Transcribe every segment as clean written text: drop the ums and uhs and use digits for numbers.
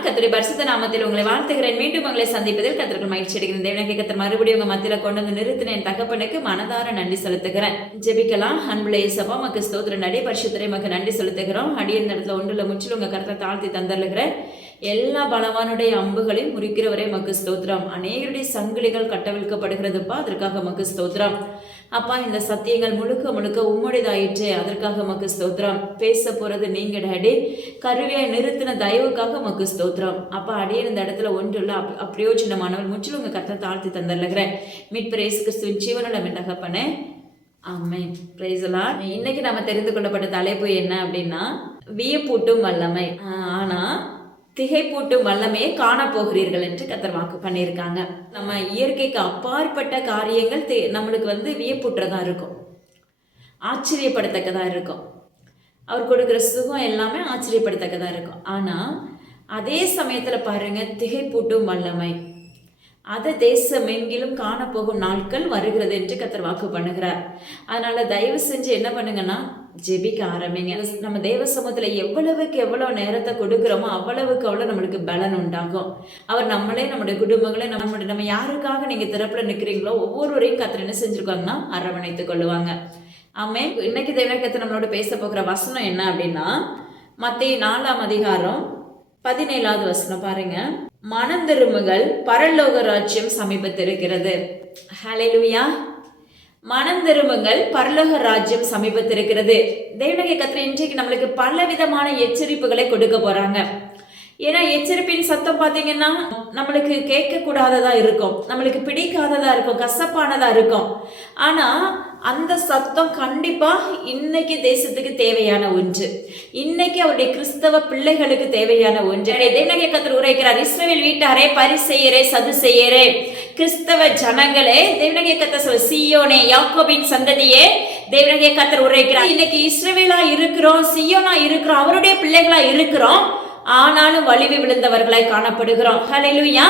நான் கர்த்தருடைய பரிசுத்த நாமத்தில் உங்களை வாழ்த்துகிறேன். மீண்டும் உங்களை சந்திப்பதில் கர்த்தருக்கு மகிழ்ச்சி அடைகிறேன். தேவனாகிய கர்த்தர் மறுபடியும் உங்க மத்தியில கொண்டு வந்து நிறுத்தின என் தகப்பனுக்கு மனதார நன்றி செலுத்துகிறேன். ஜெபிக்கலாம். அன்புள்ள இயேசுவா, உமக்கு ஸ்தோத்திரம் நடி பரிசுத்தரை உமக்கு நன்றி செலுத்துகிறோம். அடியின் இடத்துல ஒன்றுல முற்றிலும் உங்க கருத்தை தாழ்த்தி தந்தருகிறேன். எல்லா பலவானுடைய அம்புகளையும் முறிக்கிறவரே மக்கு ஸ்தோத்திரம். அநேகருடைய சங்கிலிகள் கட்டவிழ்க்கப்படுகிறதுப்பா, அதற்காக மக்கு ஸ்தோத்திரம். அப்பா, இந்த சத்தியங்கள் முழுக்க முழுக்க உம்முடையதாயிற்று, அதற்காக மக்கு ஸ்தோத்திரம். பேச போறது நீங்க டாடி, கருவியை நிறுத்தின தயவுக்காக மக்கு ஸ்தோத்திரம். அப்பா, அடியே இந்த இடத்துல ஒன்றுள்ள அப்பிரயோஜனமானவள் முற்றிலும் உங்க கருத்தை தாழ்த்தி தந்தருகிறேன். மீட்பர் இயேசு கிறிஸ்துவின் ஜீவனுள்ள தகப்பனே, ஆமென். Praise the Lord. இன்னைக்கு நம்ம தெரிந்து கொள்ளப்பட்ட தலைப்பு என்ன அப்படின்னா, வியப்பூட்டும் வல்லமை. ஆனா திகைப்பூட்டும் வல்லமையை காணப்போகிறீர்கள் என்று கர்த்தர் வாக்கு பண்ணியிருக்காங்க. நம்ம இயற்கைக்கு அப்பாற்பட்ட காரியங்கள் நம்மளுக்கு வியப்பூட்டுறதா இருக்கும், ஆச்சரியப்படத்தக்கதா இருக்கும். அவர் கொடுக்குற சுகம் எல்லாமே ஆச்சரியப்படத்தக்கதா இருக்கும். ஆனா அதே சமயத்துல பாருங்க, திகைப்பூட்டும் வல்லமை அதை தேசம் எங்கிலும் காணப்போகும் நாட்கள் வருகிறது என்று கர்த்தர் வாக்கு பண்ணுகிறார். அதனால தயவு செஞ்சு என்ன பண்ணுங்கன்னா, ஜெபிக்க ஆரம்பிங்க. நம்ம தேவ சமூகத்துல எவ்வளவுக்கு எவ்வளவு நேரத்தை கொடுக்குறோமோ அவ்வளவுக்கு அவ்வளவு நம்மளுக்கு பலன் உண்டாகும். அவர் நம்மளே, நம்முடைய குடும்பங்களே, நம்ம யாருக்காக நீங்க திறப்புல நிக்கிறீங்களோ ஒவ்வொருவரையும் கர்த்தர் என்ன செஞ்சிருக்காங்கன்னா அரவணைத்துக் கொள்ளுவாங்க. ஆமே. இன்னைக்கு தேவனாகிய கர்த்தர் நம்மளோட பேச போகிற வசனம் என்ன அப்படின்னா, மத்தேயு 4ஆம் அதிகாரம் 17வது வசனம் பாருங்க. மனம் திரும்புங்கள், பரலோக ராஜ்யம் சமீபத்திருக்கிறது. ஹல்லேலூயா. மனம் திரும்புங்கள், பரலோக ராஜ்யம் சமீபத்திருக்கிறது. தேவனாகிய கர்த்தர் இன்றைக்கு நம்மளுக்கு பல விதமான எச்சரிப்புகளை கொடுக்க போறாங்க. ஏன்னா எச்சரிப்பின் சத்தம் பார்த்தீங்கன்னா நம்மளுக்கு கேட்க கூடாததா இருக்கும், நம்மளுக்கு பிடிக்காததா இருக்கும், கசப்பானதா இருக்கும். ஆனா அந்த சத்தம் கண்டிப்பா இன்னைக்கு தேசத்துக்கு தேவையான ஒன்று, இன்னைக்கு அவருடைய கிறிஸ்தவ பிள்ளைகளுக்கு தேவையான ஒன்று. தேவனாகிய கர்த்தர் உரைக்கிறார், இஸ்ரவேல் வீட்டாரே, பரிசேயரே, சதுசேயரே, கிறிஸ்தவ ஜனங்களே, தேவனாகிய கர்த்தர் சொல்ல, சீயோனே, யாக்கோபின் சந்ததியே, தேவனாகிய கர்த்தர் உரைக்கிறார். இன்னைக்கு இஸ்ரவேலா இருக்கிறோம், சீயோனா இருக்கிறோம், அவருடைய பிள்ளைகளா இருக்கிறோம். ஆனாலும் வலிவி விழுந்தவர்களாய் காணப்படுகிறோம். ஹல்லேலூயா.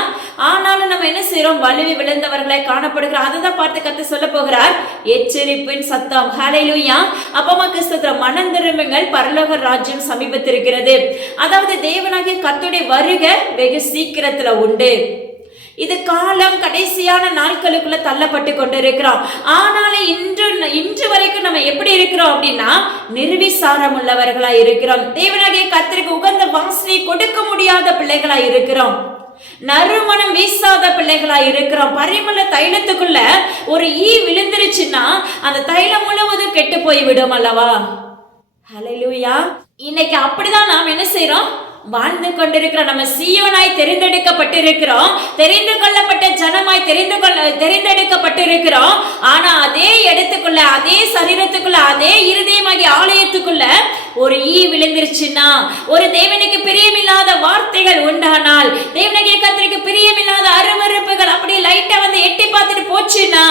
ஆனாலும் நம்ம என்ன செய்யறோம்? வலிவி விழுந்தவர்களாய் காணப்படுகிறோம். அதை பார்த்து கர்த்தர் சொல்ல போகிறார், எச்சரிப்பின் சத்தம். ஹல்லேலூயா. அப்பமா கிறிஸ்தவ மனம் திரும்புங்கள், பரலோக ராஜ்யம் சமீபத்திருக்கிறது. அதாவது தேவனாகிய கர்த்தருடைய வருகை வெகு சீக்கிரத்துல உண்டு. இது காலம் கடைசியான நாட்களுக்குள்ள தள்ளப்பட்டு கொண்டிருக்கிறோம். ஆனாலும் இன்று வரைக்கும் நம்ம எப்படி இருக்கிறோம் அப்படின்னா, நிர்விசாரம் உள்ளவர்களா இருக்கிறோம். தேவனாகிய கர்த்தருக்கு உகந்த வாசனை கொடுக்க முடியாத பிள்ளைகளா இருக்கிறோம், நறுமணம் வீசாத பிள்ளைகளா இருக்கிறோம். பரிமள தைலத்துக்குள்ள ஒரு ஈ விழுந்துருச்சுன்னா அந்த தைலம் முழுவதும் கெட்டு போய் விடும் அல்லவா? ஹல்லேலூயா. இன்னைக்கு அப்படிதான் நாம் என்ன செய்யறோம்? வாழ்ந்து கொண்டிருக்கிறோம். நம்ம சீயோனாய் தெரிந்தெடுக்கப்பட்டிருக்கிறோம், தெரிந்து கொள்ளப்பட்ட ஜனமாய் தெரிந்தெடுக்கப்பட்டிருக்கிறோம். ஆனா அதே இடத்துக்குள்ள, அதே சரீரத்துக்குள்ள, அதே இருதயமாகிய ஆலயத்துக்குள்ள ஒரு ஈ விழுந்துருச்சுன்னா, ஒரு தேவனுக்கு பிரியமில்லாத வார்த்தைகள் உண்டானால், தேவனுக்கு கர்த்தருக்கு பிரியமில்லாத அருவருப்புகள் அப்படியே லைட்டா எட்டி பார்த்துட்டு போச்சுன்னா,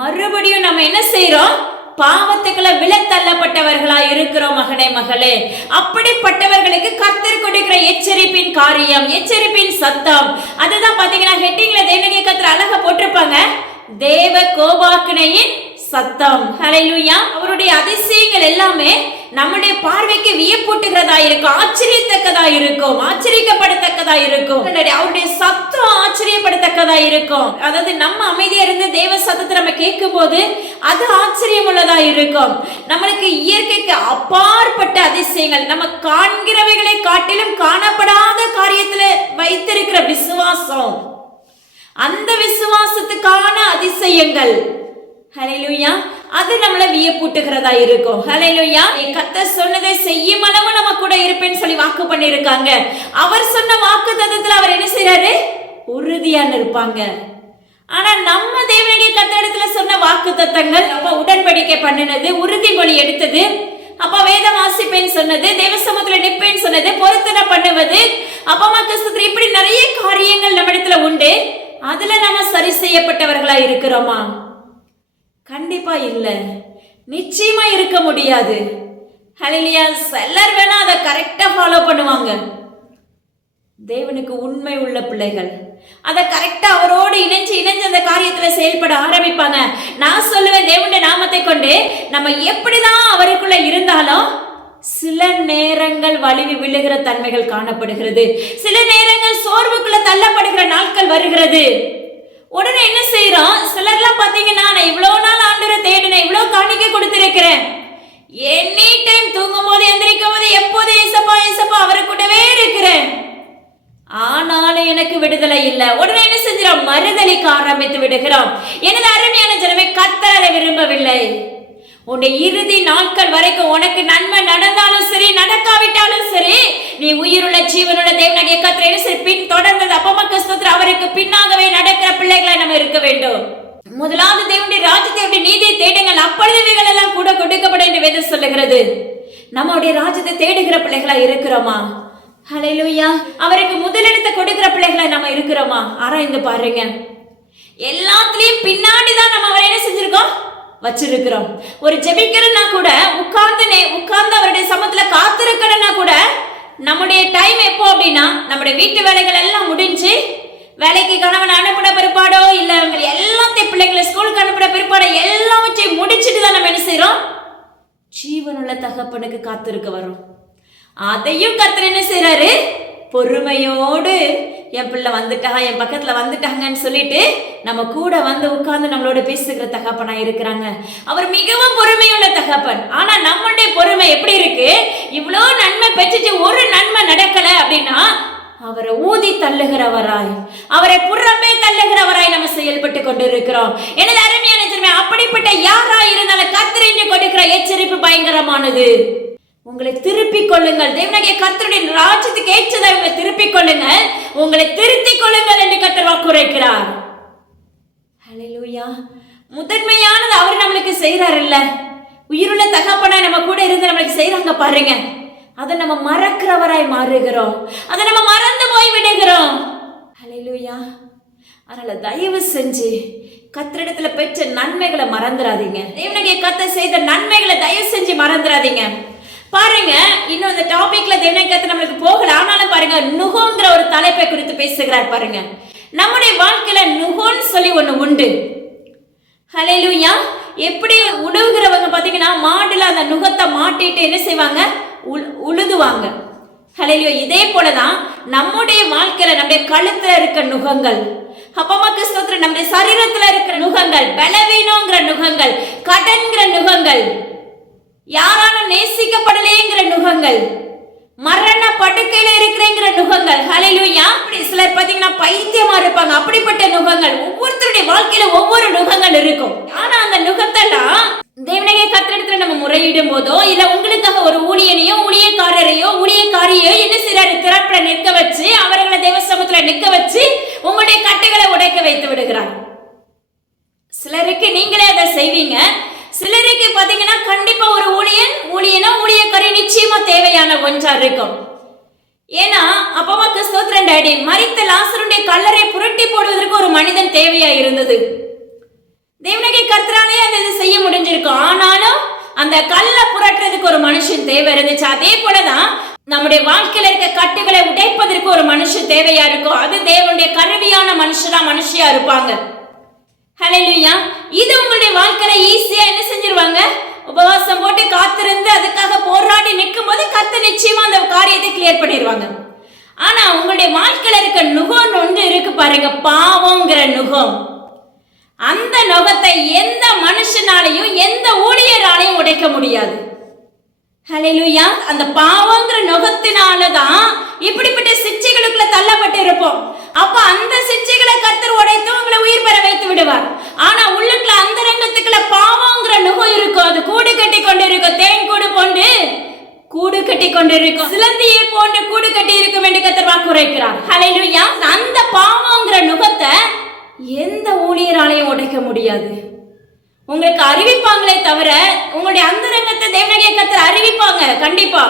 மறுபடியும் நம்ம என்ன செய்யறோம்? பாவத்துக்குள்ள விழத்தள்ளப்பட்டவர்களா இருக்கிறோம். மகனே, மகளே, அப்படிப்பட்டவர்களுக்கு கர்த்தர் கொடுக்கிற எச்சரிப்பின் காரியம், எச்சரிப்பின் சத்தம். அதுதான் பாத்தீங்கன்னா ஹெட்டிங்ல தேவனாகிய கர்த்தர் அழகா போட்டிருப்பாங்க, தேவ கோபாக்கினையின் சத்தம். ஹல்லேலூயா. அவருடைய அதிசயங்கள் எல்லாமே நம்முடைய பார்வைக்கு வியப்பூட்டுகிறதா இருக்கும், ஆச்சரியத்தக்கதா இருக்கும், ஆச்சரியப்படத்தக்கதா இருக்கும். அவருடைய சத்தம் ஆச்சரியப்படத்தக்கதா இருக்கும். அதாவது நம்ம அமைதியா இருந்து தேவ சத்தத்தை நம்ம கேட்கும் போது அது ஆச்சரியம் உள்ளதா இருக்கும். நம்மளுக்கு இயற்கைக்கு அப்பாற்பட்ட அதிசயங்கள், நம்ம காண்கிறவைகளை காட்டிலும் காணப்படாத காரியத்துல வைத்திருக்கிற விசுவாசம், அந்த விசுவாசத்துக்கான அதிசயங்கள். ஹல்லேலூயா. அது நம்மள வியப்பூட்டுகிறதா இருக்கும். ஹல்லேலூயா. கர்த்தர் சொன்னதை செய்யும் அளவு நம்ம கூட இருப்பேன்னு சொல்லி வாக்கு பண்ணிருக்காங்க. அவர் சொன்ன வாக்கு தத்தத்துல அவர் என்ன செய்யறாரு? உறுதியா இருப்பாங்க. ஆனா நம்ம தேவனாகிய கர்த்தரிடத்துல சொன்ன வாக்கு தத்தங்கள், அப்ப உடன்படிக்கை பண்ணினது, உறுதிமொழி எடுத்தது, அப்ப வேதம் வாசிப்பேன்னு சொன்னது, தேவ சமூகத்துல நிற்பேன்னு சொன்னது, பொருத்தனை பண்ணுவது, அப்பமா கிறிஸ்துவின் இப்படி நிறைய காரியங்கள் நம்ம இடத்துல உண்டு. அதுல நம்ம சரி செய்யப்பட்டவர்களா இருக்கிறோமா? கண்டிப்பா இல்ல, நிச்சயமா இருக்க முடியாது. ஹல்லேலூயா. சிலர் வேணா அதை கரெக்டா ஃபாலோ பண்ணுவாங்க. தேவனுக்கு உண்மை உள்ள பிள்ளைகள் அதை கரெக்டா அவரோடு இணைஞ்சு அந்த காரியத்துல செயல்பட ஆரம்பிப்பாங்க. நான் சொல்லுவேன், தேவனுடைய நாமத்தை கொண்டு நம்ம எப்படிதான் அவருக்குள்ள இருந்தாலும் சில நேரங்கள் வலிவி விழுகிற தன்மைகள் காணப்படுகிறது. சில நேரங்கள் சோர்வுக்குள்ள தள்ளப்படுகிற நாட்கள் வருகிறது. உடனே என்ன செய்யறோம்? சிலர்லாம் பாத்தீங்கன்னா, நான் இவ்வளவு நாள் ஆண்டவரை தேடினேன், இவ்வளவு காணிக்கை கொடுத்திருக்கிறேன், எனி டைம் தூங்கும் போது எந்திரிக்கும் போது எப்போது ஏசப்பா ஏசப்பா அவரை கூடவே இருக்கிறேன், ஆனாலும் எனக்கு விடுதலை இல்லை. உடனே என்ன செஞ்சிடும்? மறுதலிக்க ஆரம்பித்து விடுகிறோம். எனது அருமையான ஜனமே, கர்த்தர் அதை விரும்பவில்லை. உன்னுடைய இறுதி நாட்கள் வரைக்கும் உனக்கு நன்மை நடந்தாலும் சரி, நடக்காவிட்டாலும் சரி, நீ உயிருள்ள ஜீவனுள்ள தேவனாகிய கர்த்தரை சரி பின் தொடர்ந்தது அப்பமக்க ஸ்தோத்திரம், அவருக்கு பின்னாகவே நடக்கிற பிள்ளைகளாய் நம்ம இருக்க வேண்டும். முதலாவது தேவனுடைய ராஜ்யத்தை நீதியை தேடுங்கள், அப்பொழுது இவைகள் எல்லாம் கூட கொடுக்கப்படும் என்று வேதம் சொல்லுகிறது. நம்முடைய ராஜ்யத்தை தேடுகிற பிள்ளைகளா இருக்கிறோமா? ஹல்லேலூயா. அவருக்கு முதலிடத்தை கொடுக்கிற பிள்ளைகளா நம்ம இருக்கிறோமா? ஆராய்ந்து பாருங்க. எல்லாத்துலயும் பின்னாடிதான் நம்ம அவரை என்ன செஞ்சிருக்கோம்? வச்சிருக்கிறோம். ஒரு ஜெபிக்கிறன்னா கூட உட்கார்ந்து அவருடைய சமத்துல காத்திருக்கணும்னா கூட நம்முடைய டைம் எப்போ அப்படின்னா, நம்முடைய வீட்டு வேலைகள் எல்லாம் முடிஞ்சு, வேலைக்கு கணவன் அனுப்பின பிற்பாடோ இல்ல எல்லாத்தையும் பிள்ளைங்களை ஸ்கூலுக்கு அனுப்பின பிற்பாடோ எல்லாவற்றையும் முடிச்சுட்டு தான் நம்ம என்ன செய்யறோம்? ஜீவனுள்ள தகப்பனுக்கு காத்திருக்க வரோம். அதையும் கர்த்தர் என்ன செய்யறாரு? பொறுமையோடு, என் பிள்ளை வந்துட்டாங்க, என் பக்கத்துல வந்துட்டாங்கன்னு சொல்லிட்டு நம்ம கூட வந்து உட்கார்ந்து நம்மளோட பேசுகிற தகப்பனா இருக்கிறாங்க. அவர் மிகவும் பொறுமையுள்ள தகப்பன். ஆனா நம்மளுடைய பொறுமை எப்படி இருக்கு? இவ்வளோ நன்மை பெற்றுட்டு ஒரு நன்மை நடக்கல அப்படின்னா அவரை ஊதி தள்ளுகிறவராய், அவரை புறமே தள்ளுகிறவராய் நம்ம செயல்பட்டு கொண்டிருக்கிறோம். எனது அருமையான ஜனமே, அப்படிப்பட்ட யாராய் இருந்தாலும் கர்த்தர் இன்று கொடுக்கிற எச்சரிப்பு பயங்கரமானது. உங்களை திருப்பிக் கொள்ளுங்கள். தேவனாகிய கர்த்தருடைய ராஜ்யத்துக்கு ஏற்றதை உங்களை திருப்பிக் கொள்ளுங்கள், உங்களை திருத்திக் கொள்ளுங்கள் என்று கர்த்தர் வாக்குரைக்கிறார். ஹல்லேலூயா. முதன்மையானது அவர் நம்மளுக்கு செய்யறாரு இல்ல, உயிருள்ள தகப்பனா நம்ம கூட இருந்து நம்மளுக்கு செய்யறாங்க பாருங்க. அதை நம்ம மறக்கிறவராய் மாறுகிறோம், அதை நம்ம மறந்து போய் விடுகிறோம். ஹல்லேலூயா. அதனால தயவு செஞ்சு கர்த்தரிடத்துல பெற்ற நன்மைகளை மறந்துடாதீங்க. தேவனாகிய கர்த்தர் செய்த நன்மைகளை தயவு செஞ்சு மறந்துடாதீங்க. பாருங்க, இன்னும் இந்த டாபிக்ல தேவனாகிய கர்த்தர் நம்மளுக்கு போகல, ஆனாலும் பாருங்க, நுகோங்கிற ஒரு தலைப்பை குறித்து பேசுகிறார் பாருங்க. நம்முடைய வாழ்க்கையில நுகோன்னு சொல்லி ஒண்ணு உண்டு. ஹல்லேலூயா. எப்படி உழுவுகிறவங்க பாத்தீங்கன்னா, மாடுல அந்த நுகத்தை மாட்டிட்டு என்ன செய்வாங்க? உழுதுவாங்க. ஹல்லேலூயா. இதே போலதான் நம்முடைய வாழ்க்கையில நம்முடைய கழுத்துல இருக்க நுகங்கள், அப்பமக்க ஸ்தோத்திரம், நம்முடைய சரீரத்துல இருக்கிற நுகங்கள், பலவீனங்கிற நுகங்கள், கடன்கிற நுகங்கள், யாராலும் நேசிக்கப்படலையேங்கிற நுகங்கள், மரண படுக்கையில இருக்கிறேங்கிற நுகங்கள். ஹல்லேலூயா. அப்படி சிலர் பாத்தீங்கன்னா பைத்தியமா இருப்பாங்க. அப்படிப்பட்ட நுகங்கள், ஒவ்வொருத்தருடைய வாழ்க்கையில ஒவ்வொரு நுகங்கள் இருக்கும். ஆனா அந்த நுகத்தெல்லாம் தேவனாகிய கர்த்தரிடத்துல நம்ம முறையிடும் போதோ இல்ல உங்களுக்காக ஒரு ஊழியனையோ ஊழியக்காரரையோ ஊழியக்காரியோ என்ன செய்யறாரு? திறப்புல நிற்க வச்சு, அவர்களை தேவ சமூகத்துல நிற்க வச்சு உங்களுடைய கட்டுகளை உடைக்க வைத்து விடுகிறார். சிலருக்கு நீங்களே அதை செய்வீங்க. சிலருக்கு பாத்தீங்கன்னா கண்டிப்பா ஒரு ஊழியனோ ஊழியக்காரி நிச்சயமா தேவையான ஒன்றா இருக்கும். ஏன்னா அப்பமக்க ஸ்தோத்திரம் டாடி, மரித்த லாசருடைய கல்லறை புரட்டி போடுவதற்கு ஒரு மனிதன் தேவையா இருந்தது. தேவனாகிய கர்த்தராலே அந்த இது செய்ய முடிஞ்சிருக்கும். ஆனாலும் அந்த கல்லை புரட்டுறதுக்கு ஒரு மனுஷன் தேவை இருந்துச்சு. அதே போலதான் நம்முடைய வாழ்க்கையில இருக்க கட்டுகளை உடைப்பதற்கு ஒரு மனுஷன் தேவையா இருக்கும். அது தேவனுடைய கருவியான மனுஷியா இருப்பாங்க. ஹல்லேலூயா. இது உங்களுடைய வாழ்க்கையில ஈஸியா என்ன செஞ்சிருவாங்க? உபவாசம் போட்டு காத்திருந்து அதுக்காக போராடி நிற்கும் போது கர்த்தர் நிச்சயமா அந்த காரியத்தை கிளியர் பண்ணிடுவாங்க. ஆனா உங்களுடைய வாழ்க்கையில இருக்க நுகம் ஒன்று இருக்கு பாருங்க, பாவங்கிற நுகம். அந்த நுகத்தை எந்த மனுஷனாலையும் எந்த ஊழியராலையும் உடைக்க முடியாது. ஹல்லேலூயா. அந்த பாவங்கிற நுகத்தினாலதான் இப்படிப்பட்ட சிச்சைகளுக்குள்ள தள்ளப்பட்டு இருப்போம். அப்ப அந்த சிச்சைகளை கர்த்தர் உடைத்து உங்களை உயிர் பெற வைத்து விடுவார். ஆனா உள்ளுக்குள்ள அந்த ரங்கத்துக்குள்ள பாவங்கிற நுகம் இருக்கும். அது கூடு கட்டி கொண்டு இருக்கும், தேன் கூடு போன்று கூடு கட்டி கொண்டு இருக்கும், சிலந்தியை போன்று கூடு கட்டி இருக்கும் என்று கர்த்தர் வாக்குரைக்கிறார். ஹல்லேலூயா. அந்த பாவங்கிற நுகத்தை எந்த ஊழியராலையும் உடைக்க முடியாது. உங்களுக்கு அறிவிப்பாங்களே தவிர உங்களுடைய அந்தரங்கத்தை தேவனாகிய கர்த்தர் அறிவிப்பாங்க கண்டிப்பா.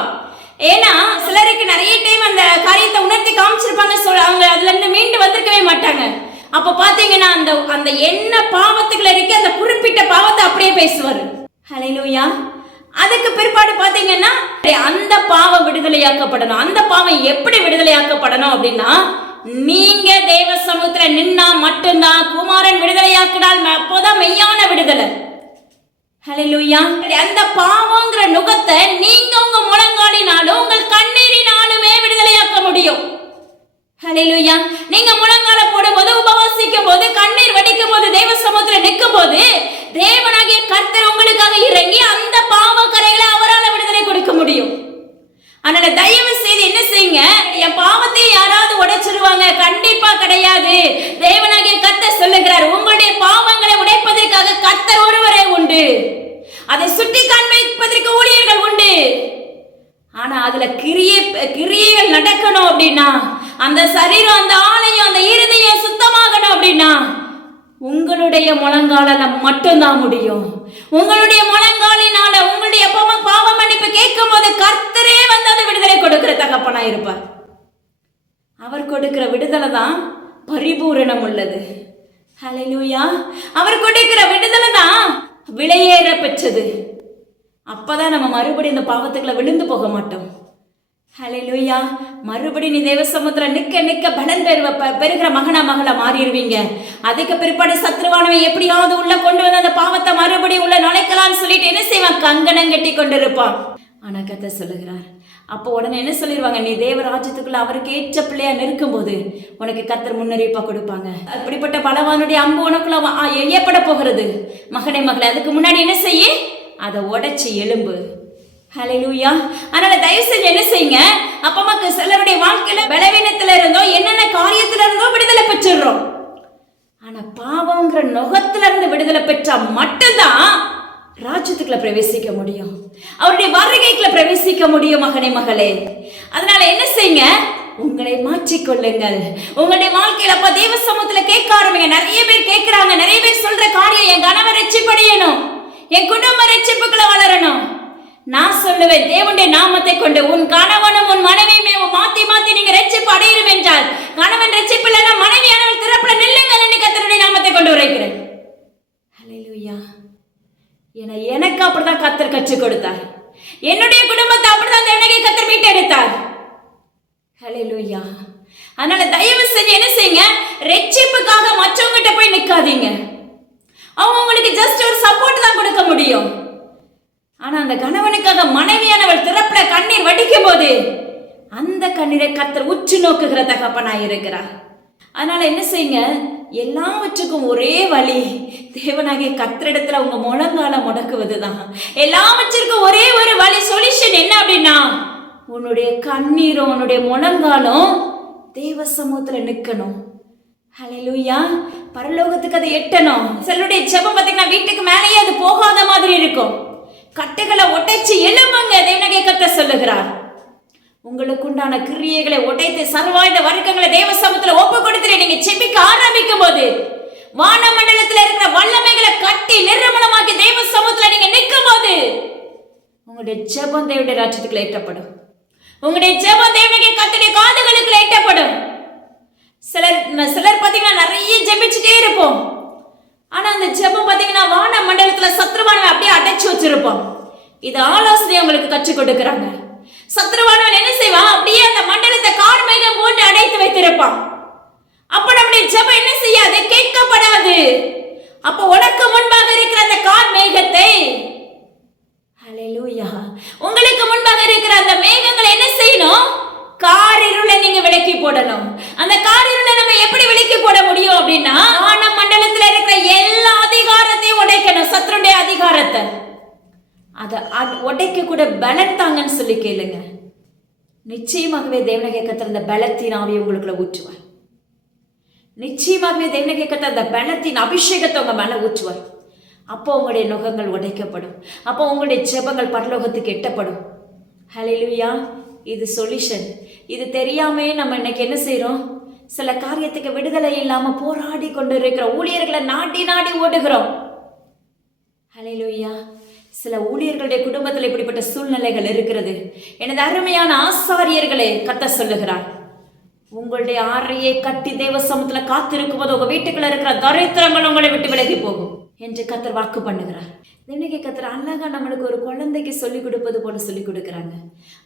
ஏன்னா சிலருக்கு நிறைய டைம் அந்த காரியத்தை உணர்த்தி காமிச்சிருப்பாங்க, அவங்க அதுல இருந்து மீண்டு வந்திருக்கவே மாட்டாங்க. அப்ப பாத்தீங்கன்னா அந்த என்ன பாவத்துக்குள்ள இருக்கு அந்த குறிப்பிட்ட பாவத்தை அப்படியே பேசுவாரு. ஹல்லேலூயா. அதுக்கு பிற்பாடு பாத்தீங்கன்னா அந்த பாவம் விடுதலையாக்கப்படணும். அந்த பாவம் எப்படி விடுதலையாக்கப்படணும் அப்படின்னா, நீங்க தேவ சமூகத்துல நின்னா மட்டும்தான் குமாரன் விடுதலையாக்கினால் அப்போதான் மெய்யான விடுதலை. ஹல்லேலூயா. அந்த பாவங்கிற நுகத்தை நீங்க உங்க முழங்க முழங்காலினாலும் உங்கள் கண்ணீரினாலுமே விடுதலையாக்க முடியும். ஹல்லேலூயா. நீங்க முழங்கால போடும்போது, உபவாசிக்கும் போது, கண்ணீர் வடிக்கும் போது, தேவ சமூகத்துல நிற்கும் போது தேவனாகிய கர்த்தர் உங்களுக்காக இறங்கி அந்த பாவ கரைகளை அவரால் விடுதலை கொடுக்க முடியும். அதனால தயவு செய்து என்ன செய்யுங்க, என் பாவத்தை யாராவது உடைச்சிருவாங்க, கண்டிப்பா கிடையாது. தேவனாகிய கர்த்தர் சொல்லுகிறார், உங்களுடைய பாவங்களை உடைப்பதற்காக கர்த்தர் ஒருவரே உண்டு. அதை சுட்டி காண்பிப்பதற்கு ஊழியர்கள் உண்டு. ஆனா அதுல கிரியைகள் நடக்கணும் அப்படின்னா, அந்த சரீரம், அந்த ஆலயம், அந்த இருதயம் சுத்தமாகணும் அப்படின்னா உங்களுடைய முழங்கால மட்டும்தான் முடியும். உங்களுடைய முழங்காலினால உங்களுடைய பாவ மன்னிப்பு கேட்கும் போது கர்த்தரே வந்து அந்த விடுதலை கொடுக்கிற தகப்பனா இருப்பார். அவர் கொடுக்கிற விடுதலை தான் பரிபூரணம் உள்ளது. ஹல்லேலூயா. அவர் கொடுக்கிற விடுதலை தான் விலையேற பெற்றது. அப்பதான் நம்ம மறுபடியும் இந்த பாவத்துக்குள்ள விழுந்து போக மாட்டோம். ஹல்லேலூயா. மறுபடியும் நீ தேவ சமூகத்துல நிக்க பலன் பெறுகிற மகனா மகளா மாறிடுவீங்க. அதுக்கு பிற்பாடு சத்ருவானவன் எப்படியாவது உள்ள கொண்டு வந்து அந்த பாவத்தை மறுபடியும் உள்ள நுழைக்கலாம்னு சொல்லிட்டு என்ன செய்வான், கங்கணம் கட்டி கொண்டு இருப்பான். ஆனா கர்த்தர் சொல்லுகிறார், அப்போ உடனே என்ன சொல்லிடுவாங்க, நீ தேவராஜ்யத்துக்குள்ள அவருக்கு ஏற்ற பிள்ளையா நிற்கும் போது உனக்கு கர்த்தர் முன்னறிவிப்பா கொடுப்பாங்க. அப்படிப்பட்ட பலவானுடைய அன்பு உனக்குள்ள எய்யப்பட போகிறது மகனே மகளே. அதுக்கு முன்னாடி என்ன செய்ய, அதை உடைச்சி எலும்பு. ஹல்லேலூயா. அதனால தயவு செஞ்சு என்ன செய்யுங்க, அப்பமாக்கு சிலருடைய வாழ்க்கையில பலவீனத்துல இருந்தோ என்னென்ன காரியத்துல இருந்தோ விடுதலை பெற்றுறோம். ஆனா பாவங்கிற நுகத்துல இருந்து விடுதலை பெற்றா மட்டும்தான் ராஜ்யத்துக்குள்ள பிரவேசிக்க முடியும், அவருடைய வருகைக்குள்ள பிரவேசிக்க முடியும் மகனே மகளே. அதனால என்ன செய்யுங்க, உங்களை மாற்றிக்கொள்ளுங்கள். உங்களுடைய வாழ்க்கையில அப்ப தேவ சமூகத்துல கேட்க ஆரம்பிங்க. நிறைய பேர் கேட்கிறாங்க, நிறைய பேர் சொல்ற காரியம், என் கணவர் ரட்சிப்படையணும், என் குடும்ப ரட்சிப்புக்குள்ள வளரணும். நான் சொல்லுவேன், தேவனுடைய நாமத்தை கொண்டு உன் கணவனும் உன் மனைவியுமே மாத்தி நீங்க ரட்சிப்பு அடையணும் என்றால், கணவன் ரட்சிப்பு இல்லைன்னா மனைவியானவள் திறப்புல நில்லுங்கள் என்று கர்த்தருடைய நாமத்தை கொண்டு உரைக்கிறேன். ஹல்லேலூயா. எனக்கு அப்படிதான் கர்த்தர் கற்றுக் கொடுத்தார். என்னுடைய குடும்பத்தை அப்படிதான் தேவனாகிய கர்த்தர் மீட்டு எடுத்தார். ஹல்லேலூயா. அதனால தயவு செஞ்சு என்ன செய்யுங்க, ரட்சிப்புக்காக மற்றவங்கிட்ட போய் நிக்காதீங்க. அவங்க உங்களுக்கு ஜஸ்ட் ஒரு சப்போர்ட் தான் கொடுக்க முடியும். ஆனா அந்த கணவனுக்காக மனைவியானவள் திறப்புல கண்ணீர் வடிக்கும் போது அந்த கண்ணீரை கர்த்தர் உற்று நோக்குகிற தகப்பனாய் இருக்கிறார். அதனால என்ன செய்யுங்க, எல்லாவற்றுக்கும் ஒரே வழி தேவனாகிய கர்த்தரிடத்துல உங்க முழங்கால முடக்குவதுதான். எல்லாவற்றிற்கும் ஒரே ஒரு வழி, சொல்யூஷன் என்ன அப்படின்னா, உன்னுடைய கண்ணீரும் உன்னுடைய முழங்காலும் தேவ சமூகத்துல நிக்கணும். ஹல்லேலூயா. பரலோகத்துக்கு அதை எட்டணும். சிலருடைய ஜெபம் பார்த்தீங்கன்னா வீட்டுக்கு மேலேயே அது போகாத மாதிரி இருக்கும். கட்டுகளை உடைச்சு எழும்புங்க, தேவனாகிய கர்த்தர் சொல்லுகிறார். உங்களுக்கு உண்டான கிரியைகளை உடைத்து சர்வாயுத வர்க்கங்களை தேவ சமூகத்துல ஒப்பு கொடுத்து நீங்க செபிக்க ஆரம்பிக்கும் போது வான மண்டலத்துல இருக்கிற வல்லமைகளை கட்டி நிர்மூலமாக்கி தேவ சமூகத்துல நீங்க நிற்கும் போது உங்களுடைய ஜெபம் தேவனுடைய ராஜ்யத்துக்குள்ள ஏற்றப்படும். உங்களுடைய ஜெபம் தேவனாகிய கர்த்தருடைய காதுகளுக்குள்ள ஏற்றப்படும். சிலர் பாத்தீங்கன்னா நிறைய ஜெபிச்சுட்டே இருப்போம். ஆனா அந்த ஜெபம் பாத்தீங்கன்னா வான மண்டலத்துல சத்ருவானவன் அப்படியே அடைச்சு வச்சிருப்போம். இது ஆலோசனை உங்களுக்கு கற்றுக் கொடுக்கிறாங்க. சத்ருவானவன் என்ன செய்வான், அப்படியே அந்த மண்டலத்தை கார் மேகம் போட்டு அடைத்து வைத்திருப்பான். அப்ப நம்முடைய ஜெபம் என்ன செய்யாது, கேட்கப்படாது. அப்ப உனக்கு முன்பாக இருக்கிற அந்த கார் மேகத்தை, ஹல்லேலூயா, உங்களுக்கு முன்பாக இருக்கிற அந்த மேகங்களை என்ன செய்யணும், காரிருளை நீங்க விலக்கி போடணும். அந்த காரிருளை நம்ம எப்படி விலக்கி போட முடியும் அப்படின்னா, வான மண்டலத்துல இருக்கிற எல்லா அதிகாரத்தையும் உடைக்கணும். சத்ருடைய அதிகாரத்தை அதை உடைக்க கூட பலன் தாங்கன்னு சொல்லி கேளுங்க. நிச்சயமாகவே தேவனாகிய கர்த்தர் அந்த பலத்தின் ஆவியை உங்களுக்குள்ள ஊற்றுவார். நிச்சயமாகவே தேவனாகிய கர்த்தர் அந்த பலத்தின் அபிஷேகத்தை உங்க மேல ஊற்றுவார். அப்போ உங்களுடைய நுகங்கள் உடைக்கப்படும். அப்போ உங்களுடைய ஜெபங்கள் பரலோகத்துக்கு எட்டப்படும். ஹல்லேலூயா. இது சொல்யூஷன். இது தெரியாமே நம்ம இன்னைக்கு என்ன செய்யறோம், சில காரியத்துக்கு விடுதலை இல்லாம போராடி கொண்டு இருக்கிற ஊழியர்களை நாடி ஓடுகிறோம். ஹல்லேலூயா. சில ஊழியர்களுடைய குடும்பத்தில் இப்படிப்பட்ட சூழ்நிலைகள் இருக்கிறது. எனது அருமையான ஆசாரியர்களே, கர்த்தர் சொல்லுகிறார், உங்களுடைய ஆரையை கட்டி தேவ சமூகத்துல காத்திருக்கும் போது உங்க வீட்டுக்குள்ள இருக்கிற தரித்திரங்கள் உங்களை விட்டு விலகி போகும் என்று கர்த்தர் வாக்கு பண்ணுகிறார். இன்னைக்கு கர்த்தர் அழகா நம்மளுக்கு ஒரு குழந்தைக்கு சொல்லிக் கொடுப்பது போல சொல்லிக் கொடுக்குறாங்க.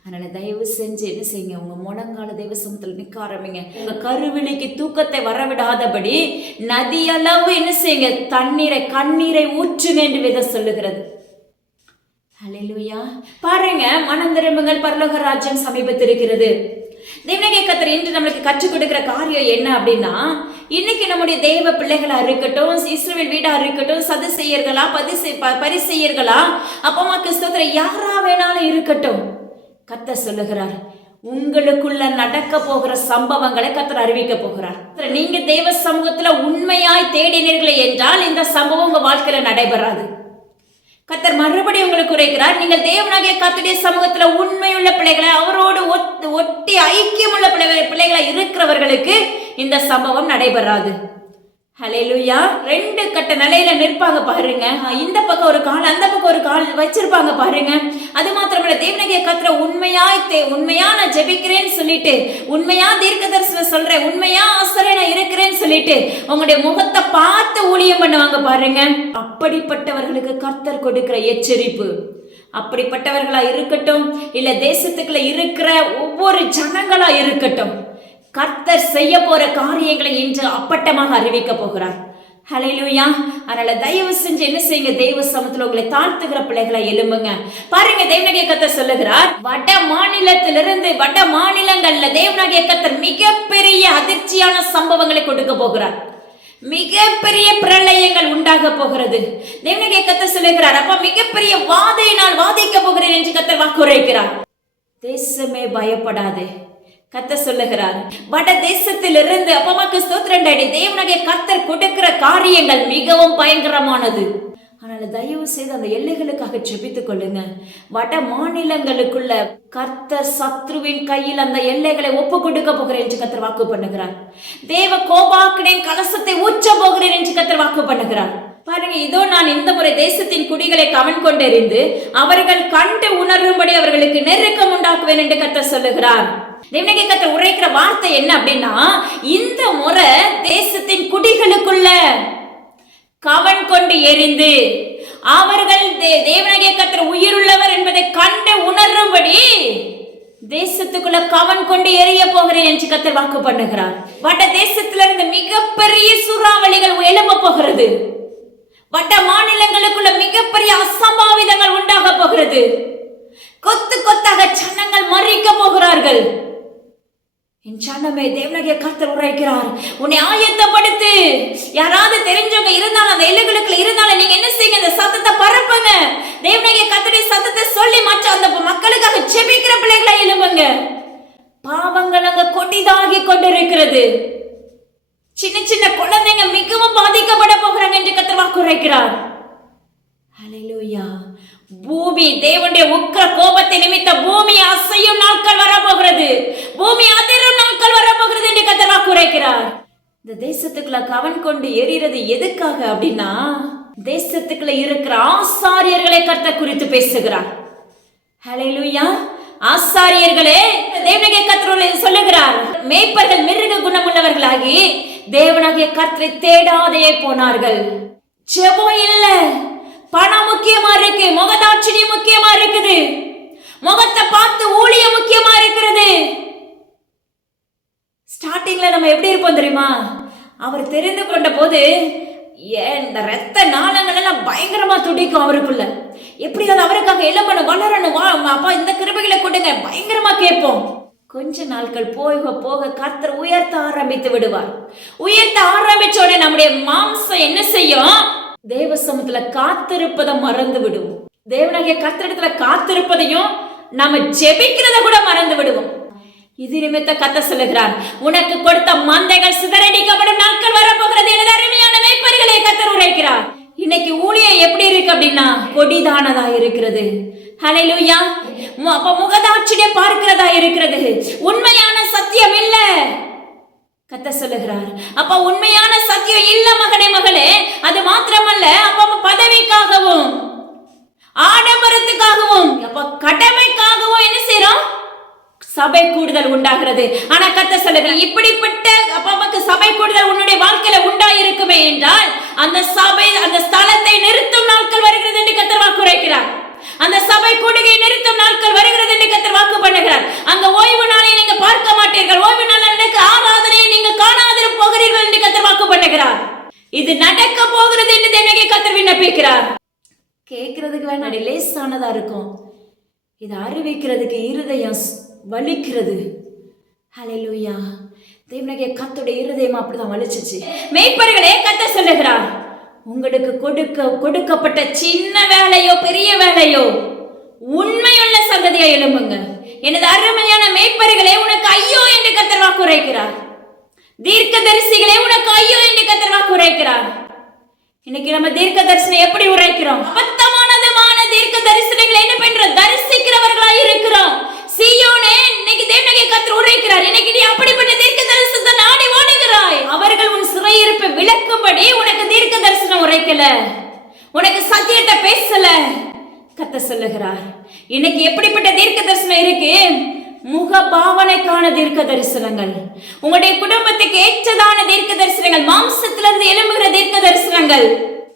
அதனால தயவு செஞ்சு என்ன செய்யுங்க, உங்க முழங்கால தேவ சமூகத்துல நிற்க ஆரம்பிங்க. உங்க கருவிழிக்கு தூக்கத்தை வரவிடாதபடி நதியளவு என்ன செய்யுங்க, கண்ணீரை ஊற்றுங்க என்று வேதம் சொல்லுகிறது. ஹல்லேலூயா. பாருங்க, மனம் திரும்புங்கள், பரலோக ராஜ்யம் சமீபத்திருக்கிறது. தேவனாகிய கர்த்தர் இன்று நம்மளுக்கு கற்றுக் கொடுக்கிற காரியம் என்ன அப்படின்னா, இன்னைக்கு நம்முடைய தெய்வ பிள்ளைகளா இருக்கட்டும், இஸ்ரவேல் வீடா இருக்கட்டும், சதுசேயர்களா பரிசேயர்களா, அப்பமாக்கு ஸ்தோத்திரம், யாரா வேணாலும் இருக்கட்டும், கர்த்தர் சொல்லுகிறார், உங்களுக்குள்ள நடக்க போகிற சம்பவங்களை கர்த்தர் அறிவிக்க போகிறார். நீங்க தேவ சமூகத்துல உண்மையாய் தேடினீர்களே என்றால் இந்த சம்பவம் உங்க வாழ்க்கையில நடைபெறாது. கர்த்தர் மறுபடியும் உங்களுக்கு உரைக்கிறார், நீங்கள் தேவனாகிய கர்த்தருடைய சமூகத்துல உண்மையுள்ள பிள்ளைகளை, அவரோடு ஒட்டி ஐக்கியமுள்ள பிள்ளைகளை இருக்கிறவர்களுக்கு இந்த சம்பவம் நடைபெறாது. ஹல்லேலூயா. 2 கட்ட நிலையில நிற்பாங்க பாருங்க. இந்த பக்கம் ஒரு கால், அந்த பக்கம் ஒரு கால் வச்சிருப்பாங்க பாருங்க. அது மாத்திரமல்ல, தேவனாகிய கர்த்தர் உண்மையா நான் ஜெபிக்கிறேன்னு சொல்லிட்டு, உண்மையா தீர்க்கதரிசனம் சொல்றேன், உண்மையா ஆசரை நான் இருக்கிறேன்னு சொல்லிட்டு உங்களுடைய முகத்தை பார்த்து ஊழியம் பண்ணுவாங்க பாருங்க. அப்படிப்பட்டவர்களுக்கு கர்த்தர் கொடுக்கிற எச்சரிப்பு, அப்படிப்பட்டவர்களா இருக்கட்டும், இல்ல தேசத்துக்குள்ள இருக்கிற ஒவ்வொரு ஜனங்களா இருக்கட்டும், கர்த்தர் செய்ய போற காரியங்களை இன்று அப்பட்டமாக அறிவிக்க போகிறார். ஹல்லேலூயா. அதனால தயவு செஞ்சு என்ன செய்யுங்க, தெய்வ சமூகத்துல உங்களை தாழ்த்துகிற பிள்ளைகளை எழும்புங்க. பாருங்க, தேவனாகிய கர்த்தர் சொல்லுகிறார், வட மாநிலங்கள்ல தேவனாகிய கர்த்தர் மிகப்பெரிய அதிர்ச்சியான சம்பவங்களை கொடுக்க போகிறார். மிகப்பெரிய பிரளயங்கள் உண்டாக போகிறது. தேவனாகிய கர்த்தர் சொல்லுகிறார், அப்ப மிகப்பெரிய வாதையினால் வாதிக்க போகிறேன் என்று கர்த்தர் வாக்குரைக்கிறார். தேசமே பயப்படாதே, கர்த்தர் சொல்லுகிறார். வட தேசத்திலிருந்து அப்பமாக்கு ஸ்தோத்திரம் டாடி, தேவனாகிய கர்த்தர் கொடுக்கிற காரியங்கள் மிகவும் பயங்கரமானது. அதனால தயவு செய்து அந்த எல்லைகளுக்காக ஜெபித்துக் கொள்ளுங்க. வட மாநிலங்களுக்குள்ள கர்த்தர் சத்ருவின் கையில் அந்த எல்லைகளை ஒப்பு கொடுக்க போகிறேன் என்று கர்த்தர் வாக்கு பண்ணுகிறார். தேவ கோபாக்கினின் கலசத்தை ஊற்ற போகிறேன் என்று கர்த்தர் வாக்கு பண்ணுகிறார். பாருங்க, இதோ நான் இந்த முறை தேசத்தின் குடிகளை கவன் கொண்டறிந்து அவர்கள் கண்டு உணரும்படி அவர்களுக்கு நெருக்கம் உண்டாக்குவேன் என்று கர்த்தர் சொல்லுகிறார். தேவனாகிய கர்த்தர் உரைக்கிற வார்த்தை என்ன அப்படின்னா, இந்த முறை தேசத்தின் குடிகளுக்குள்ள கவன் கொண்டு எரிந்து அவர்கள் தேவனாகிய கர்த்தர் உயிருள்ளவர் என்பதை கண்டு உணரும்படி தேசத்துக்குள்ள கவன் கொண்டு எரிய போகிறேன் என்று கர்த்தர் வாக்கு பண்ணுகிறார். வட தேசத்திலிருந்து மிகப்பெரிய சூறாவளிகள் எழும்ப போகிறது. வட மாநிலங்களுக்குள்ள மிகப்பெரிய அசம்பாவிதங்கள் உண்டாக போகிறது. கொத்து கொத்தாக ஜனங்கள் மறிக்க போகிறார்கள். என் ஜனமே, தேவனாகிய கர்த்தர் உரைக்கிறார், உன்னை ஆயத்தப்படுத்து. யாராவது தெரிஞ்சவங்க இருந்தாலும் அந்த எல்லைகளுக்குள்ள இருந்தாலும் நீங்க என்ன செய்யுங்க, இந்த சத்தத்தை பரப்புங்க. தேவனாகிய கர்த்தருடைய சத்தத்தை சொல்லி மற்ற அந்த மக்களுக்காக ஜெபிக்கிற பிள்ளைகளை எழும்புங்க. பாவங்கள் அங்க கொடிதாகி கொண்டிருக்கிறது. சின்ன சின்ன குழந்தைங்க மிகவும் பாதிக்கப்பட போகிறாங்க என்று கர்த்தர் வாக்கு உரைக்கிறார். ஹல்லேலூயா. பூமி தேவனுடைய உக்கிர கோபத்தை நிமித்த பூமி அசையும் நாட்கள் வரப்போகிறது, பூமி அதிரும் நாட்கள் வரப்போகிறது என்று கர்த்தர் வாக்கு உரைக்கிறார். இந்த தேசத்துக்குள்ள கவன் கொண்டு எரிகிறது எதுக்காக அப்படின்னா, தேசத்துக்குள்ள இருக்கிற ஆசாரியர்களை கர்த்தர் குறித்து பேசுகிறார். ஹல்லேலூயா. ஆசாரியர்களே, தேவனாகிய கர்த்தர் சொல்லுகிறார், மேய்ப்பர்கள் மிருக குணமுள்ளவர்களாகி தேவனாகிய கர்த்தரை தேடாதே போனார்கள். ஜெபம் இல்ல, பணம் முக்கியமா இருக்கு, முகதாட்சிணி முக்கியமா இருக்குது, முகத்தை பார்த்து ஊழியம் முக்கியமா இருக்கிறது. ஸ்டார்டிங்ல நம்ம எப்படி இருப்போம் தெரியுமா, அவர் தெரிந்து கொண்ட போது இந்த ரத்த நாளங்கள் எல்லாம் பயங்கரமா துடிக்கும் அவருக்குள்ள. எப்படியாவது அவருக்காக எழும்பணும், வளரணும், அப்பா இந்த கிருபைகளை கொடுங்க பயங்கரமா கேட்போம். கொஞ்ச நாட்கள் போக போக கர்த்தர் உயர்த்த ஆரம்பித்து விடுவார். உயர்த்த ஆரம்பிச்ச உடனே நம்முடைய மாம்சம் என்ன செய்யும், தேவ சமூகத்துல காத்திருப்பதை மறந்து விடுவோம். தேவனாகிய கர்த்தரிடத்துல காத்திருப்பதையும் நாம ஜெபிக்கிறத கூட மறந்து விடுவோம். இது நிமித்த கர்த்தர் சொல்லுகிறார், உனக்கு கொடுத்த மந்தைகள் சிதறடிக்கப்படும் நாட்கள் வரப்போகிறது. எனது அருமையான மேய்ப்பர்களே, கர்த்தர் உரைக்கிறார். இன்னைக்கு ஊழியம் எப்படி இருக்கு அப்படின்னா, கொடிதானதா இருக்கிறது. ஹல்லேலூயா. அப்ப முகதாட்சியை பார்க்கிறதா இருக்கிறது, உண்மையான சத்தியம் இல்ல. கர்த்தர் சொல்லுகிறார், அப்ப உண்மையான சத்தியம் இல்ல மகனே மகளே. அது மாத்திரமல்ல, அப்ப பதவிக்காகவும் ஆடம்பரத்துக்காகவும் அப்ப கடமைக்காகவும் என்ன செய்யறோம், சபை கூடுதல் உண்டாகிறது. ஆனா கர்த்தர் சொல்லுகிறார், இப்படிப்பட்ட அப்பாவுக்கு சபை கூடுதல் உன்னுடைய வாழ்க்கையில உண்டாயிருக்குமே என்றால் அந்த சபை அந்த ஸ்தலத்தை நிறுத்தும் நாட்கள் வருகிறது என்று கர்த்தர் வாக்கு உரைக்கிறார். அந்த சபை கூடுகை நிறுத்தும் நாட்கள் வருகிறது என்று கர்த்தர் வாக்கு பண்ணுகிறார். அங்க ஓய்வு நாளை நீங்க பார்க்க மாட்டீர்கள், ஓய்வு நாள் நடக்க ஆராதனையை நீங்க காணாதிரு போகிறீர்கள் என்று கர்த்தர் வாக்கு பண்ணுகிறார். இது நடக்க போகிறது என்று தேவனாகிய கர்த்தர் விண்ணப்பிக்கிறார். கேட்கறதுக்கு வேணாம் லேசானதா இருக்கும், இதை அறிவிக்கிறதுக்கு இருதயம் வலிக்கிறது. ஹல்லேலூயா. தேவனுடைய கர்த்தருடைய இருதயம் அப்படிதான் வலிச்சிச்சு. மேய்ப்பர்களே, கர்த்தர் சொல்லுகிறார், உங்களுக்கு கொடுக்கப்பட்ட சின்ன வேலையோ பெரிய வேலையோ உண்மையுள்ள சந்ததியா எழும்புங்க. எனது அருமையான மேய்ப்பர்களே, உனக்கு ஐயோ என்று கர்த்தர் வாக்குரைக்கிறார். தீர்க்கதரிசிகளே, உனக்கு ஐயோ என்று கர்த்தர் வாக்குரைக்கிறார். இன்னைக்கு நம்ம தீர்க்க தரிசனம் எப்படி உரைக்கிறோம்? அபத்தமானதுமான தீர்க்க தரிசனங்களை என்ன பண்ற தரிசிக்கிறவர்களாய் இருக்கிறோம். சீயோனே, இன்னைக்கு தேவனுடைய கர்த்தர் உரைக்கிறார், இன்னைக்கு நீ அப்படிப்பட்ட தீர்க்க தரிசனத்தை நாடி ஓடுகிறாய். அவர்கள் உன் சிறையிருப்பை விளக்கும்படி உனக்கு தீர்க்க தரிசனம் உரைக்கல, உனக்கு சத்தியத்தை பேசல. கர்த்தர் சொல்லுகிறார், இன்னைக்கு எப்படிப்பட்ட தீர்க்க தரிசனம் இருக்கு? முக பாவனைக்கான தீர்க்க தரிசனங்கள், உங்களுடைய குடும்பத்துக்கு ஏற்றதான தீர்க்க தரிசனங்கள், மாம்சத்திலிருந்து எழும்புகிற தீர்க்க தரிசனங்கள்.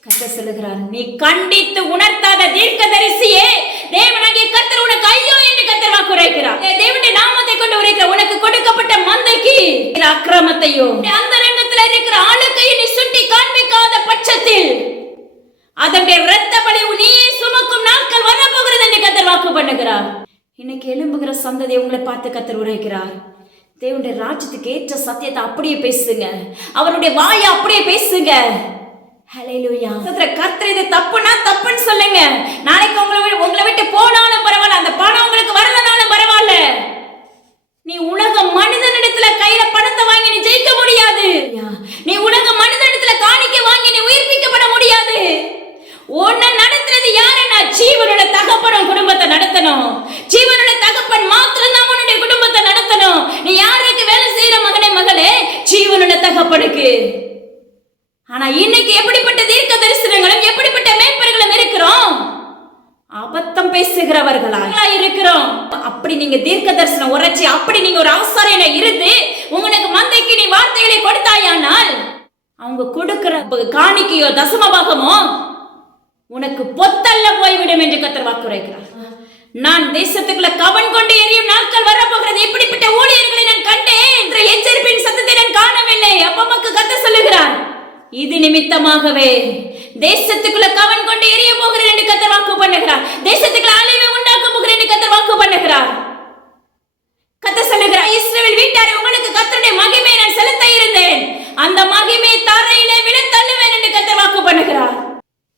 கர்த்தர் சொல்லுகிறார், நீ கண்டித்து உணர்த்தாத தீர்க்க தரிசியே, தேவனாகிய கர்த்தர் உனக்கு ஐயோ என்று கர்த்தர் வாக்குரைக்கிறார். தேவனுடைய நாமத்தை கொண்டு உரைக்கிற உனக்கு கொடுக்கப்பட்ட மந்தைக்கு அக்கிரமத்தையோ அந்த ரங்கத்தில் இருக்கிற ஆளுக்கையை நீ சுட்டி காண்பிக்காத பட்சத்தில் அதனுடைய இரத்த பலி நீயே சுமக்கும் நாட்கள் வரப்போகிறது என்று கர்த்தர் வாக்கு பண்ணுகிறார். இன்னைக்கு எழும்புகிற சந்ததியை உங்களை பார்த்து கர்த்தர் உரைக்கிறார். தேவனுடைய ராஜ்யத்துக்கு ஏற்ற சத்தியத்தை அப்படியே பேசுங்க, அவருடைய வாயை அப்படியே பேசுங்க. ஹல்லேலூயா. கர்த்தர் இது தப்புனா தப்புன்னு சொல்லுங்க. நாளைக்கு உங்களை விட்டு போனாலும் பரவாயில்ல, அந்த பணம் உங்களுக்கு வரலனாலும் பரவாயில்ல. நீ உலக மனிதனிடத்துல கையில பணத்தை வாங்கி நீ ஜெயிக்க முடியாது. நீ உலக மனிதனிடத்துல காணிக்கை வாங்கி நீ உயிர்ப்பிக்கப்பட முடியாது. உன்னை நடத்துறது யாருன்னா ஜீவனுடைய தகப்பன் குடும்பத்தை நடத்தணும். ஜீவனுடைய தகப்பன் மாத்திரம் தான் உன்னுடைய குடும்பத்தை நடத்தணும். நீ யாருக்கு வேலை செய்யற மகனே மகளே? ஜீவனுடைய தகப்பனுக்கு. ஆனா இன்னைக்கு எப்படிப்பட்ட தீர்க்க தரிசனங்களும் எப்படிப்பட்ட மேய்ப்பர்களும் இருக்கிறோம்? அபத்தம் பேசுகிறவர்களா இருக்கிறோம். அப்படி நீங்க தீர்க்க தரிசனம் உரைச்சி அப்படி நீங்க ஒரு ஆசாரியனா இருந்து உங்களுக்கு மந்தைக்கு நீ வார்த்தைகளை கொடுத்தாயானால் அவங்க கொடுக்கிற காணிக்கையோ தசமபாகமோ உனக்கு பொத்தல்ல போய்விடும் என்று கர்த்தர் வாக்குரைக்கிறார். நான் தேசத்துக்குள்ள கவன் கொண்டு எரியும் நாட்கள் வரப்போகிறது. இப்படிப்பட்ட ஊழியர்களை நான் கண்டேன் என்ற எச்சரிப்பின் சத்தத்தை நான் காணவில்லை. அப்பமக்கு கர்த்தர் சொல்லுகிறார், இது நிமித்தமாகவே தேசத்துக்குள்ள கவன் கொண்டு எரிய போகிறேன் என்று கர்த்தர் வாக்கு பண்ணுகிறார். தேசத்துக்குள்ள அழிவை உண்டாக்க போகிறேன் என்று கர்த்தர் வாக்கு பண்ணுகிறார். கர்த்தர் சொல்லுகிறார், இஸ்ரவேல் வீட்டாரே, உங்களுக்கு கர்த்தருடைய மகிமையை நான் செலுத்த இருந்தேன், அந்த மகிமையை தரையிலே விழ தள்ளுவேன் என்று கர்த்தர் வாக்கு பண்ணுகிறார்.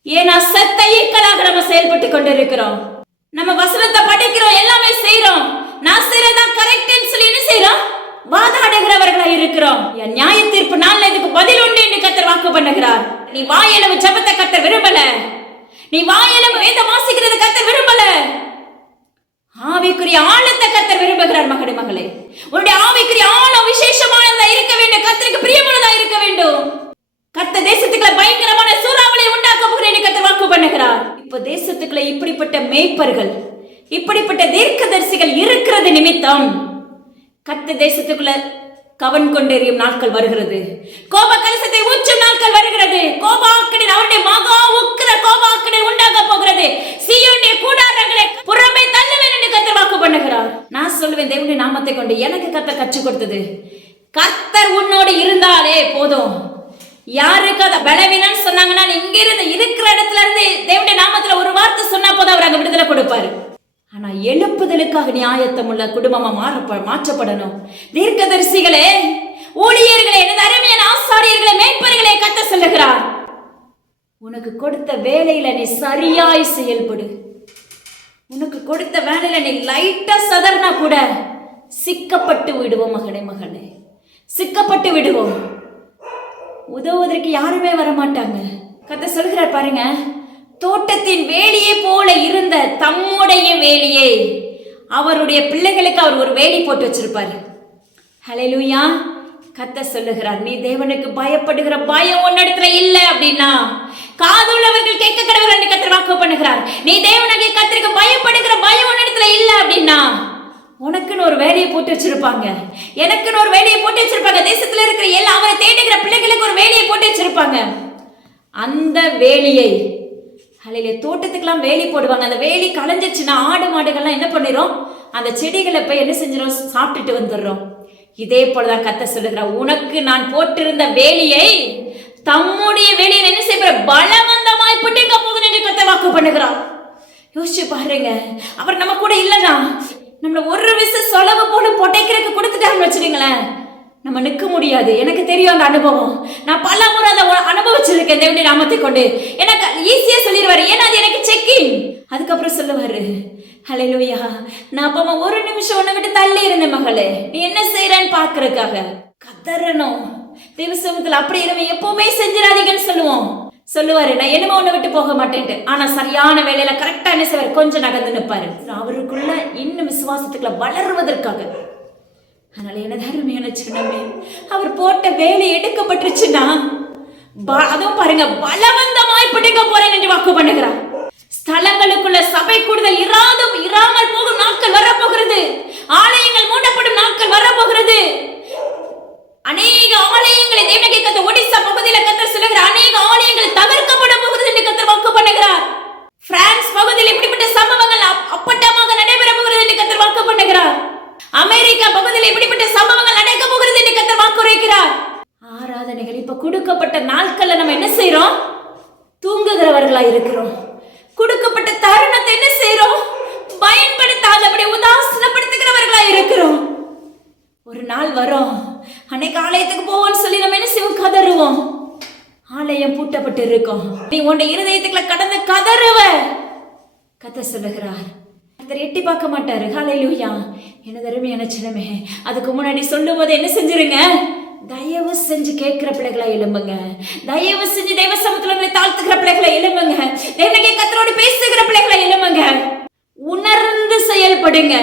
ஏன்னா செத்த ஈக்களாக நம்ம செயல்பட்டு கொண்டிருக்கிறோம். நம்ம வசனத்தை படிக்கிறோம், எல்லாமே செய்யறோம், நான் செய்யறதா கரெக்ட்னு சொல்லி என்ன செய்யறோம்? வாதாடுகிறவர்களா இருக்கிறோம். நியாய தீர்ப்பு நாள்ல இதுக்கு பதில் உண்டு என்று கர்த்தர் வாக்கு பண்ணுகிறார். நீ வாயளவு ஜெபத்தை கர்த்தர் விரும்பல, நீ வாயளவு வேதம் வாசிக்கிறது கர்த்தர் விரும்பல. ஆவிக்குரிய ஆழத்தை கர்த்தர் விரும்புகிறார். மகனே மகளே, உன்னுடைய ஆவிக்குரிய ஆழம் விசேஷமானதா இருக்க வேண்டும், கர்த்தருக்கு பிரியமானதா இருக்க வேண்டும். கர்த்தர் தேசத்துக்குள்ள பயங்கரமான சூறாவளி உண்டாக்க போகிறேன் கர்த்தர் வாக்கு பண்ணுகிறார். இப்ப தேசத்துக்குள்ள இப்படிப்பட்ட மேய்ப்பர்கள், இப்படிப்பட்ட தீர்க்கதரிசிகள் இருக்கிறது நிமித்தம் கர்த்தர் தேசத்துக்குள்ள கவன் கொண்டெறியும் நாட்கள் வருகிறது. கோப கலசத்தை ஊற்றும் நாட்கள் வருகிறது. கோபாக்கனின் அவருடைய மகா உக்கிர கோபாக்கனை உண்டாக போகிறது. சீயோனுடைய கூடாரங்களை புறமே தள்ளுவேன் என்று கர்த்தர் வாக்கு பண்ணுகிறார். நான் சொல்லுவேன், தேவனுடைய நாமத்தை கொண்டு எனக்கு கர்த்தர் கற்றுக் கொடுத்தது, கர்த்தர் உன்னோடு இருந்தாலே போதும். யாருக்கு அத பலவீனம் சொன்னாங்கன்னா இங்க இருந்து இருக்கிற இடத்துல இருந்து தேவனுடைய நாமத்துல ஒரு வார்த்தை சொன்னா போதும், அவர் அங்க விடுதலை கொடுப்பாரு. ஆனா எழுப்புதலுக்காக நியாயத்தம் உள்ள குடும்பமா மாற்றப்படணும். தீர்க்கதரிசிகளே, ஊழியர்களே, எனது அருமையான ஆசாரியர்களே, மேய்ப்பர்களே, கர்த்தர் சொல்லுகிறார், உனக்கு கொடுத்த வேலையில நீ சரியாய் செயல்படு. உனக்கு கொடுத்த வேலையில நீ லைட்டா சதர்னா கூட சிக்கப்பட்டு விடுவோம். மகனே மகனே, சிக்கப்பட்டு விடுவோம். உதவுவதற்கு யாருமே வரமாட்டாங்க. கர்த்தர் சொல்கிறார் பாருங்க, தோட்டத்தின் வேலியை போல இருந்த தம்முடைய வேலியை அவருடைய பிள்ளைகளுக்கு அவர் ஒரு வேலி போட்டு வச்சிருப்பாரு. ஹல்லேலூயா. கர்த்தர் சொல்லுகிறார், நீ தேவனுக்கு பயப்படுகிற பயம் உன்னிடத்துல இல்லை அப்படின்னா காதுள்ளவர்கள் கேட்க கடவுள் என்று கர்த்தர் வாக்கு பண்ணுகிறார். நீ தேவனுக்கு கர்த்தருக்கு பயப்படுகிற பயம் உன்னிடத்துல இல்லை அப்படின்னா உனக்குன்னு ஒரு வேலையை போட்டு வச்சிருப்பாங்க, எனக்குன்னு ஒரு வேலையை போட்டு வச்சிருப்பாங்க. தேசத்துல இருக்கிற எல்லா அவரை தேடுகிற பிள்ளைகளுக்கு ஒரு வேலையை போட்டு வச்சிருப்பாங்க. அந்த வேலியை தோட்டத்துக்கெல்லாம் வேலி போடுவாங்க. அந்த வேலி களைஞ்சிச்சுன்னா ஆடு மாடுகள்லாம் என்ன பண்ணிரும்? அந்த செடிகளை போய் என்ன செஞ்சிடும்? சாப்பிட்டுட்டு வந்துடுறோம். இதே போலதான் கர்த்தர் சொல்லுகிறார், உனக்கு நான் போட்டிருந்த வேலியை தம்முடைய வேலையை என்ன செய்ய பலவந்தமாய் பிடிக்க போகிறேன் என்று கர்த்தர் கர்த்தர் வாக்கு பண்ணுகிறார். யோசிச்சு பாருங்க, அவர் நம்ம கூட இல்லைன்னா நம்மள ஒரு விஷயம் சொலவு போல பொட்டைக்கிறதுக்கு கொடுத்துட்டாங்கன்னு வச்சுடுங்களேன், நம்ம நிற்க முடியாது. எனக்கு தெரியும் அந்த அனுபவம். நான் பல முறை அதை அனுபவிச்சிருக்கேன் தேவனுடைய நாமத்தை கொண்டு. எனக்கு ஈஸியா சொல்லிடுவாரு, ஏன்னா அது எனக்கு செக்கிங். அதுக்கப்புறம் சொல்லுவாரு, ஹல்லேலூயா, நான் அப்ப ஒரு நிமிஷம் உன்னை விட்டு தள்ளி இருந்தேன் மகளே, நீ என்ன செய்யறன்னு பாக்குறதுக்காக. கதறணும் தெய்வ சமூகத்துல. அப்படி நம்ம எப்பவுமே செஞ்சிடாதீங்கன்னு சொல்லுவாரு, நான் என்னமோ உன்னை விட்டு போக மாட்டேன்ட்டு. ஆனா சரியான வேலையில கரெக்டா என்ன செய்வாரு, கொஞ்சம் நகர்ந்து நிற்பாரு, அவருக்குள்ள இன்னும் விசுவாசத்துக்குள்ள வளருவதற்காக. அதனால என்ன அருமையான சின்னமே, அவர் போட்ட வேலை எடுக்கப்பட்டுருச்சுன்னா அதுவும் பாருங்க, பலவந்தமாய் பிடிக்க போறேன் என்று வாக்கு பண்ணுகிறார். ஸ்தலங்களுக்குள்ள சபை கூடுதல் இராமல் போகும் நாட்கள் வரப்போகிறது. ஆலயங்கள் மூடப்படும் நாட்கள் வரப்போகிறது. அநேக ஆலயங்களை தேவனுடைய கர்த்தர் ஒடிசா பகுதியில் கர்த்தர் சொல்லுகிற அநேக ஆலயங்கள் தவிர்க்கப்பட போகிறது என்று கர்த்தர் வாக்கு பண்ணுகிறார். பிரான்ஸ் பகுதியில் இப்படிப்பட்ட சம்பவங்கள் அப்பட்டமாக நடைபெற போகிறது என்று கர்த்தர் வாக்கு பண்ணுகிறார். அமெரிக்கா பகுதியில் இப்படிப்பட்ட சம்பவங்கள் நடக்க போகிறது என்று கர்த்தர் வாக்குரைக்கிறார். ஆராதனைகள் இப்ப கொடுக்கப்பட்ட நாட்கள்ல நம்ம என்ன செய்யறோம், தூங்குகிறவர்களா இருக்கிறோம். கொடுக்கப்பட்ட தருணத்தை என்ன செய்யறோம், பயன்படுத்தாதபடி உதாசீனப்படுத்துகிறவர்களா இருக்கிறோம். ஒரு நாள் வரும், அன்னைக்கு ஆலயத்துக்கு போவோம்னு சொல்லி நம்ம என்ன செய்வோம், கதறுவோம். ஆலயம் பூட்டப்பட்டு இருக்கும், நீ உன்னுடைய இருதயத்துக்குள்ள கடந்து கதறுவ. கர்த்தர் சொல்லுகிறார், கர்த்தர் எட்டி பார்க்க மாட்டாரு. ஹல்லேலூயா. என்ன அருமையான சின்னமே, அதுக்கு முன்னாடி சொல்லும் போது என்ன செஞ்சிருங்க, தயவு செஞ்சு கேட்கிற பிள்ளைகளை எழும்புங்க. தயவு செஞ்சு தெய்வ சமூகத்துல தாழ்த்துக்கிற பிள்ளைகளை எழும்புங்க. தேவனுடைய கர்த்தரோடு பேசுகிற பிள்ளைகளை எழும்புங்க. உணர்ந்து செயல்படுங்க.